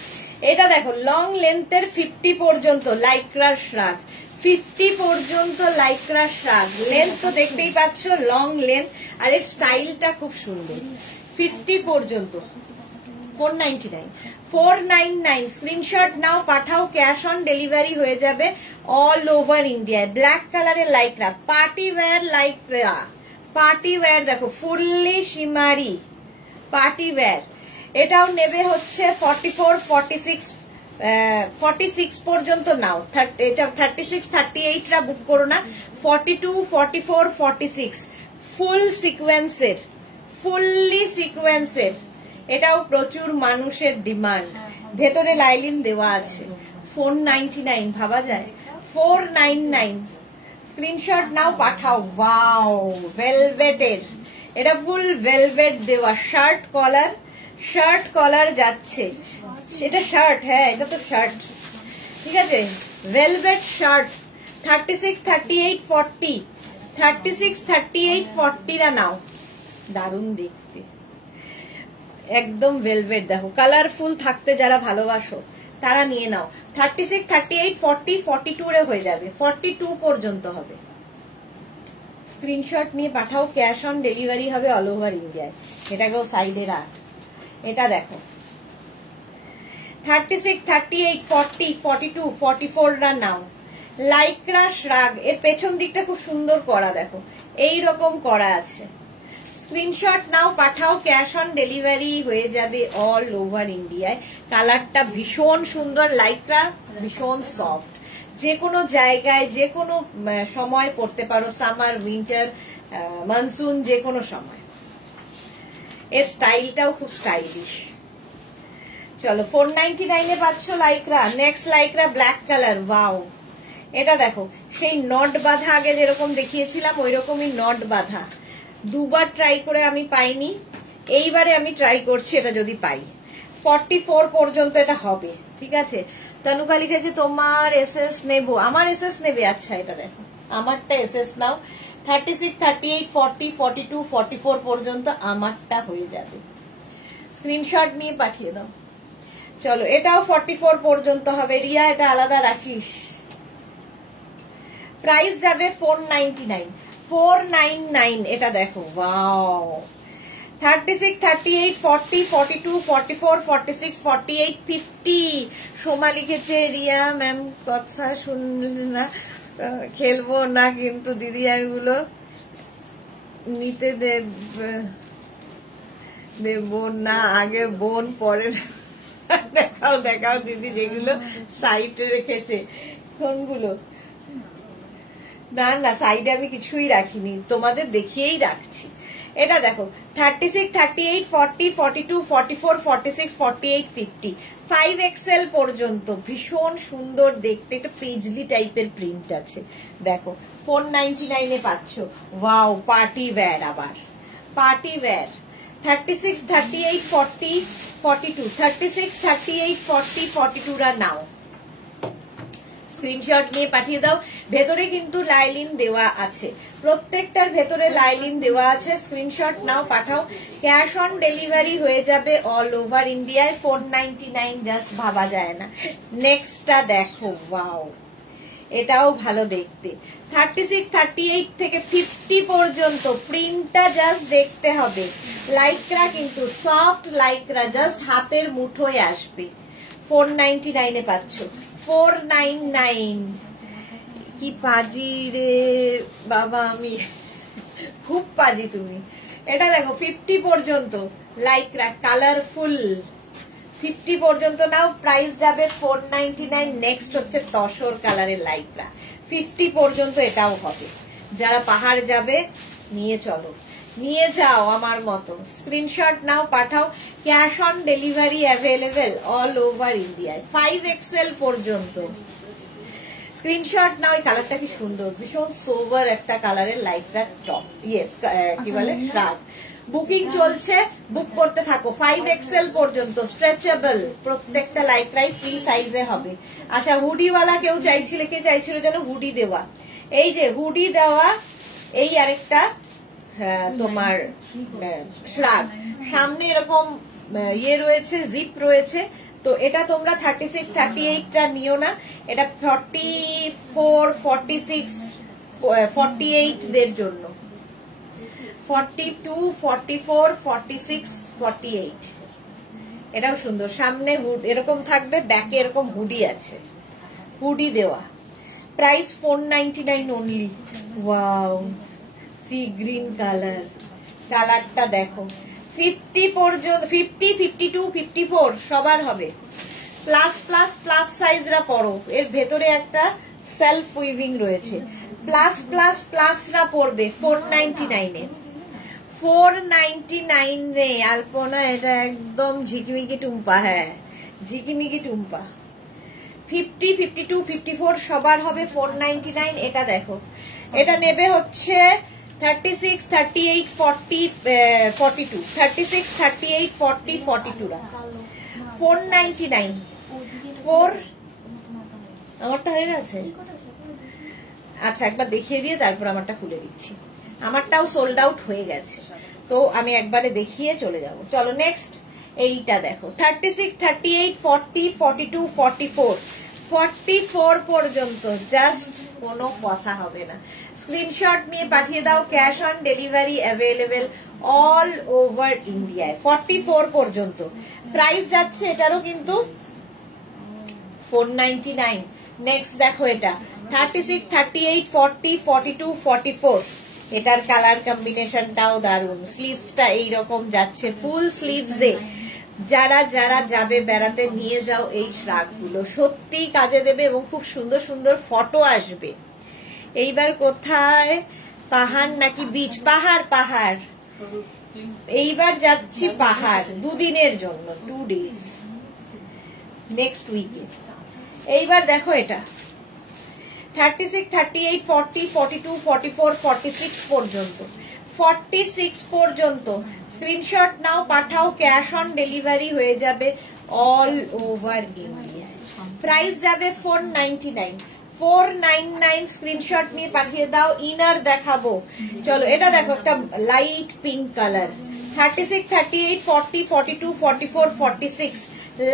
এটা দেখো লং লেন্থের 50 পর্যন্ত লাইক্রার শ্রাগ, 50 পর্যন্ত লাইক্রার শ্রাগ। লেন্থ তো দেখতেই পাচ্ছ, লং লেন্থ, আর এর স্টাইলটা খুব সুন্দর। 50 পর্যন্ত 499 স্ক্রিনশট নাও, পাঠাও, ক্যাশ অন ডেলিভারি হয়ে যাবে অল ওভার ইন্ডিয়ায়। ব্ল্যাক কালারের Lycra, party wear Lycra, party wear দেখো ফুললি শিমারি পার্টি ওয়্যার। এটাও নেবে হচ্ছে 44, 46 পর্যন্ত নাও। এটা 36, 38 রা বুক করো না, 42, 44, 46 ফুল সিকোয়েন্সের, ফুললি সিকোয়েন্সের। এটাও প্রচুর মানুষের ডিমান্ড। ভেতরে লাইলিন দেওয়া আছে। 499 ভাবা যায়, 499 স্ক্রিনশট নাও, পাঠাও। ওয়াও ভেলভেটের, এটা ফুল ভেলভেট দেওয়া, শার্ট কলার যাচ্ছে। এটা শার্ট, হ্যাঁ এটা তো শার্ট, ঠিক আছে। ভেলভেট শার্ট 36, 38, 40, 36, 38, 40 রা নাও। দারুণ দেখতে, একদম ভেলভেট। দেখো কালারফুল থাকতে যারা ভালোবাসো তারা নিয়ে নাও। 36, 38, 40, 42 রে হয়ে যাবে, 42 পর্যন্ত হবে। স্ক্রিনশট নিয়ে পাঠাও, ক্যাশ অন ডেলিভারি হবে অল ওভার ইন্ডিয়ায়। এটাকেও সাইডে রাখ। এটা দেখো 36, 38, 40, 42, 44 রা নাও। লাইক্রা শ্রাগ, এর পেছন দিকটা খুব সুন্দর করা, দেখো এই রকম করা আছে। স্ক্রিনশট নাও, পাঠাও, ক্যাশ অন ডেলিভারি হয়ে যাবে অল ওভার ইন্ডিয়ায়। কালারটা ভীষণ সুন্দর, লাইক্রা ভীষণ সফট, যে কোনো জায়গায় যে কোনো সময় পড়তে পারো, সামার, উইন্টার, মনসুন, যে কোনো সময়। এর স্টাইলটাও খুব স্টাইলিশ। চলো 499 এ পাচ্ছ Lycra. Next Lycra black colour, wow. এটা দেখো সেই নট বাঁধা, আগে যেরকম দেখিয়েছিলাম ওই রকমই নট বাঁধা। দুবার ট্রাই করে আমি পাইনি, এইবারে আমি ট্রাই করছি এটা যদি পাই। 44 পর্যন্ত এটা হবে, ঠিক আছে। তনুকা লিখেছে তোমার এসএস নেবো, আমার এসএস নেবে। আচ্ছা এটা দেখো, আমারটা এসএস নাও। 36, 38, 40, 42, 44 পর্যন্ত আমারটা হয়ে যাবে। স্ক্রিনশট নিয়ে পাঠিয়ে দাও। চলো এটাও 44 পর্যন্ত হবে। রিয়া এটা আলাদা রাখিস। প্রাইস যাবে 499, 499। এটা দেখো, ওয়াও। 36, 38, 40, 42, 44, 46, 48, 50। সোমা লিখেছে রিয়া ম্যাম কথা শুনলেন না, খেলবো না কিন্তু দিদি আর গুলো নিতে দেব না, আগে বোন পরে। দেখাও দিদি যেগুলো সাইডে রেখেছে। কোনগুলো? না সাইডে আমি কিছুই রাখিনি, তোমাদের দেখিয়েই রাখছি। এটা দেখো 36, 38, 40, 42, 44, 46, 48, 50 5XL পর্যন্ত। ভীষণ সুন্দর দেখতে, একটা পেজলি টাইপের প্রিন্ট আছে। দেখো 499 এ পাচ্ছ। ওয়াও, পার্টি ওয়্যার, আবার পার্টি ওয়্যার। 36, 38, 40, 42, 36, 38, 40, 42 রা নাও। স্ক্রিনশট নিয়ে পাঠিয়ে দাও। ভেতরে কিন্তু লাইলিন দেওয়া আছে, প্রত্যেকটার ভেতরে লাইলিন দেওয়া আছে। স্ক্রিনশট নাও, পাঠাও, ক্যাশ অন ডেলিভারি হয়ে যাবে অল ওভার ইন্ডিয়ায়। 499 জাস্ট ভাবা যায় না। নেক্সটটা দেখো, ওয়াও, এটাও ভালো দেখতে। 36, 38 থেকে 50 পর্যন্ত প্রিন্টটা জাস্ট দেখতে হবে। লাইক্রা কিন্তু সফট লাইক্রা, জাস্ট হাতের মুঠোয় আসবে। 499 এ পাচ্ছ। 499 কি পাজি রে বাবা, আমি খুব পাজি তুমি। এটা দেখো 50 পর্যন্ত লাইক্রা, কালারফুল। 50 পর্যন্ত নাও, প্রাইস যাবে 499। নেক্সট হচ্ছে তসর কালারের লাইক্রা, 50 পর্যন্ত এটাও হবে। যারা পাহাড় যাবে নিয়ে চলো, নিয়ে যাও আমার মতো। স্ক্রিনশট নাও, পাঠাও, cash on delivery available all over ইন্ডিয়ায়। 5XL পর্যন্ত স্ক্রিনশট নাও। এই কালারটা কি সুন্দর, ভীষণ সোবার একটা কালারের লাইক্রা টপ, ইয়েস কি বলে শ্রাগ। বুকিং চলছে, বুক করতে থাকো। 5XL পর্যন্ত স্ট্রেচেবল, প্রত্যেকটা লাইক্রাই ফ্রি সাইজে হবে। আচ্ছা, হুডিওয়ালা কেউ চাইছিল, কে চাইছিল যেন হুডি দেওয়া, এই যে হুডি দেওয়া, এই আরেকটা তোমার শ্রাগ, সামনে এরকম ইয়ে রয়েছে, জিপ রয়েছে। তো এটা তোমরা 36, 38টা নিও না, এটা 44, 46, 48 দের জন্য, 42, 44, 46, 48। এটাও সুন্দর, সামনে হুড এরকম থাকবে, ব্যাকে এরকম হুডি আছে, হুডি দেওয়া। Price 499 only. Wow, sea green colour, কালারটা দেখো। 50 পর্যন্ত, 50, 52, 54 সবার হবে। প্লাস প্লাস প্লাস সাইজরা পরো, এর ভেতরে একটা সেলফ উইভিং রয়েছে। প্লাস প্লাস প্লাসরা পড়বে 499 এ, 499 রে আলপনা। এটা একদম ঝিকিমিকি টুম্পা, হ্যাঁ ঝিকিমিকি টুম্পা। 50, 52, 54 সবার হবে 499। এটা দেখো, এটা নেবে হচ্ছে 36, 38, 40, 42, 36, 38, 40, 42 রা 499। 4 আমারটা হয়ে গেছে। আচ্ছা একবার দেখিয়ে দিয়ে তারপর আমারটা খুলে দিচ্ছি। আমারটাও সোল্ড আউট হয়ে গেছে, তো আমি একবারে দেখিয়ে চলে যাব। চলো নেক্সট এইটা দেখো, 36, 38, 40, 42, 44, 44 পর্যন্ত জাস্ট কোনো কথা হবে না। স্ক্রিনশট নিয়ে পাঠিয়ে দাও, cash on delivery available all over ইন্ডিয়ায়। 44 পর্যন্ত প্রাইস যাচ্ছে এটারও কিন্তু 499। নেক্সট দেখো এটা 36, 38, 40, 42, 44। এটার কালার কম্বিনেশনটাও দারুণ। স্লিভসটা এইরকম যাচ্ছে, ফুল স্লিভসে। যারা যারা যাবে বেড়াতে নিয়ে যাও এই শ্রাগগুলো, সত্যি কাজে দেবে এবং খুব সুন্দর সুন্দর ফটো আসবে। এইবার কোথায়, পাহাড় নাকি বিচ? পাহাড়, পাহাড়। এইবার যাচ্ছি পাহাড়, দুদিনের জন্য, 2 days, নেক্সট উইকে। এইবার দেখো এটা 36, 38, 40, 42, 44, 46 পর্যন্ত, 46 পর্যন্ত স্ক্রিনশট নাও, পাঠাও, ক্যাশ অন ডেলিভারি হয়ে যাবে অল ওভার ইন্ডিয়া। প্রাইস যাবে 499, 499। স্ক্রিনশট নিয়ে পাঠিয়ে দাও। ইনার দেখাবো, চলো এটা দেখো, একটা light pink colour, 36, 38, 40, 42, 44, 46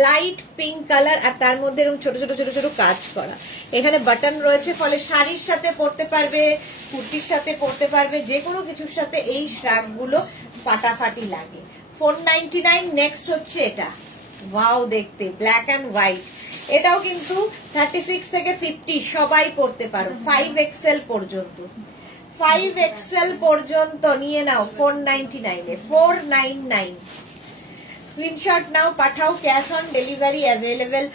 light pink colour, আর তার মধ্যে এরকম ছোট ছোট ছোট ছোট কাজ করা। এখানে বাটন রয়েছে, ফলে শাড়ির সাথে পরতে পারবে, কুর্তির সাথে পরতে পারবে, যে কোনো কিছুর সাথে এই শ্রাগগুলো ফাটাফাটি লাগে। 499। নেক্সট হচ্ছে এটা, ওয়াও দেখতে, ব্ল্যাক অ্যান্ড হোয়াইট। এটাও কিন্তু 36 থেকে 50 সবাই পরতে পারো, 5XL পর্যন্ত, 5XL পর্যন্ত নিয়ে নাও 499 এ, 499। স্ক্রিনশট নাও, পাঠাও, cash on delivery available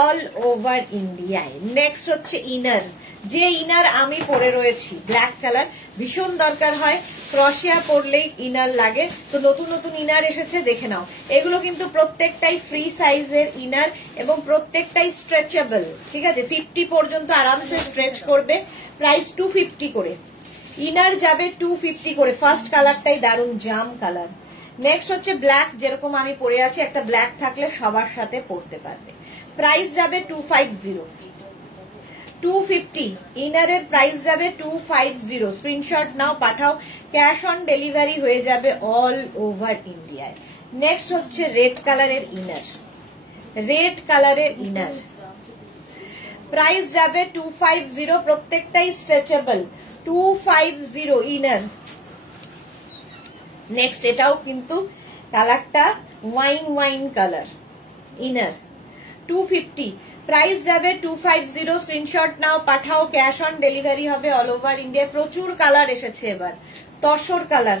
all over ইন্ডিয়ায়। নেক্সট হচ্ছে ইনার, যে ইনার আমি পরে রয়েছি ব্ল্যাক কালার, ভীষণ দরকার হয়, ক্রশিয়া পরলেই ইনার লাগে। তো নতুন নতুন ইনার এসেছে, দেখে নাও। এগুলো কিন্তু প্রত্যেকটাই ফ্রি সাইজের ইনার এবং প্রত্যেকটাই স্ট্রেচেবল, ঠিক আছে? 50 পর্যন্ত আরামসে স্ট্রেচ করবে। প্রাইস 250 করে, ইনার যাবে 250 করে। ফার্স্ট কালারটাই দারুণ, জাম কালার। নেক্সট হচ্ছে ব্ল্যাক, যেরকম আমি পরে আছি, একটা ব্ল্যাক থাকলে সবার সাথে পরতে পারবে। প্রাইস যাবে 250, 250। ইনারের প্রাইস যাবে 250। স্ক্রিনশট নাও, পাঠাও, ক্যাশ অন ডেলিভারি হয়ে যাবে অল ওভার ইন্ডিয়ায়। নেক্সট হচ্ছে রেড কালারের ইনার, রেড কালারের ইনার, প্রাইস যাবে 250। প্রত্যেকটাই স্ট্রেচেবল, 250 ইনার। নেক্সট এটাও কিন্তু কালারটা wine wine colour, inner 250। Price যাবে 250। স্ক্রিনশট নাও, পাঠাও, ক্যাশ অন ডেলিভারি হবে অল ওভার ইন্ডিয়া। প্রচুর কালার এসেছে এবার, তসর কালার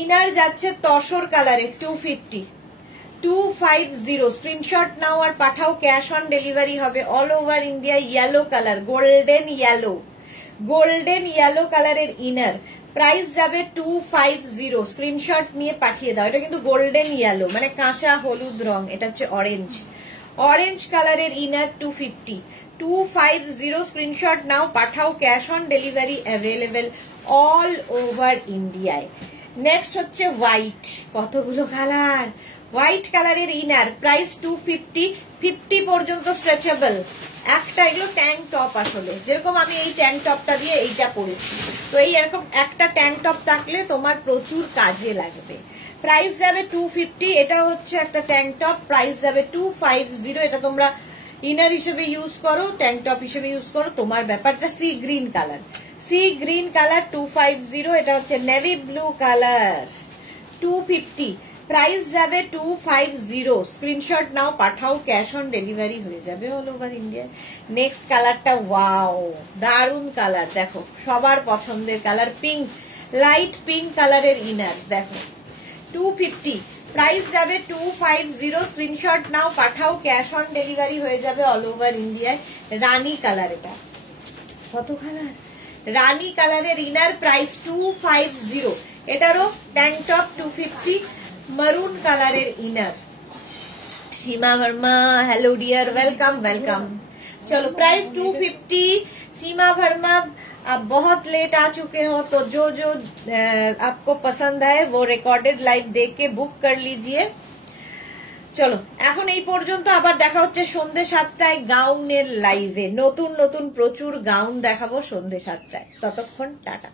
ইনার যাচ্ছে, তসর কালারে 250, 250। স্ক্রিনশট নাও আর পাঠাও, ক্যাশ অন ডেলিভারি হবে all over India. Yellow colour, golden yellow, golden yellow কালারের ইনার, প্রাইস যাবে 250। স্ক্রিনশট নিয়ে পাঠিয়ে দাও। এটা কিন্তু গোল্ডেন ইয়েলো, মানে কাঁচা হলুদ রং। এটা হচ্ছে অরেঞ্জ, অরেঞ্জ কালারের ইনার, 250, 250। স্ক্রিনশট নাও, পাঠাও, cash on delivery available all over ইন্ডিয়ায়। নেক্সট হচ্ছে হোয়াইট, কতগুলো কালার, হোয়াইট কালারের ইনার, প্রাইস 250, 50 পর্যন্ত স্ট্রেচেবল। একটা এগুলো ট্যাঙ্ক টপ, আসলে যেরকম আমি এই ট্যাঙ্ক টপটা দিয়ে এইটা পরেছি, তো এই এরকম একটা ট্যাঙ্ক টপ থাকলে তোমার প্রচুর কাজে লাগবে। প্রাইস যাবে 250, এটা হচ্ছে একটা ট্যাঙ্ক টপ, প্রাইস যাবে 250। এটা তোমরা ইনার হিসেবে ইউজ করো, ট্যাঙ্ক টপ হিসেবে ইউজ করো, তোমার ব্যাপারটা। Sea green colour, sea green colour 250। এটা হচ্ছে নেভি ব্লু কালার 250, প্রাইস যাবে 250। স্ক্রিনশট নাও, পাঠাও, ক্যাশ অন ডেলিভারি হয়ে যাবে অল ওভার ইন্ডিয়া। নেক্সট কালারটা ওয়াও, দারুন কালার, দেখো সবার পছন্দের কালার, পিঙ্ক, লাইট পিঙ্ক কালারের ইনার, দেখো 250, প্রাইস যাবে 250। স্ক্রিনশট নাও, পাঠাও, ক্যাশ অন ডেলিভারি হয়ে যাবে অল ওভার ইন্ডিয়ায়। রানী কালার, এটা কত কালার, রানী কালারের ইনার, প্রাইস 250। এটারও ট্যাঙ্ক টপ 250, মরুন কালারের inner. Seema Verma, hello dear, welcome welcome. चलो प्राइस 250। सीमा वर्मा, आप बहुत लेट आ चुके हो, तो जो जो आपको पसंद है वो रिकॉर्डेड लाइव देख के बुक कर लीजिए। চলো এখন এই পর্যন্ত, আবার দেখা হচ্ছে সন্ধ্যে 7টায় গাউনের লাইভে। নতুন নতুন প্রচুর গাউন দেখাবো সন্ধ্যে 7টায়। ততক্ষণ টাটা।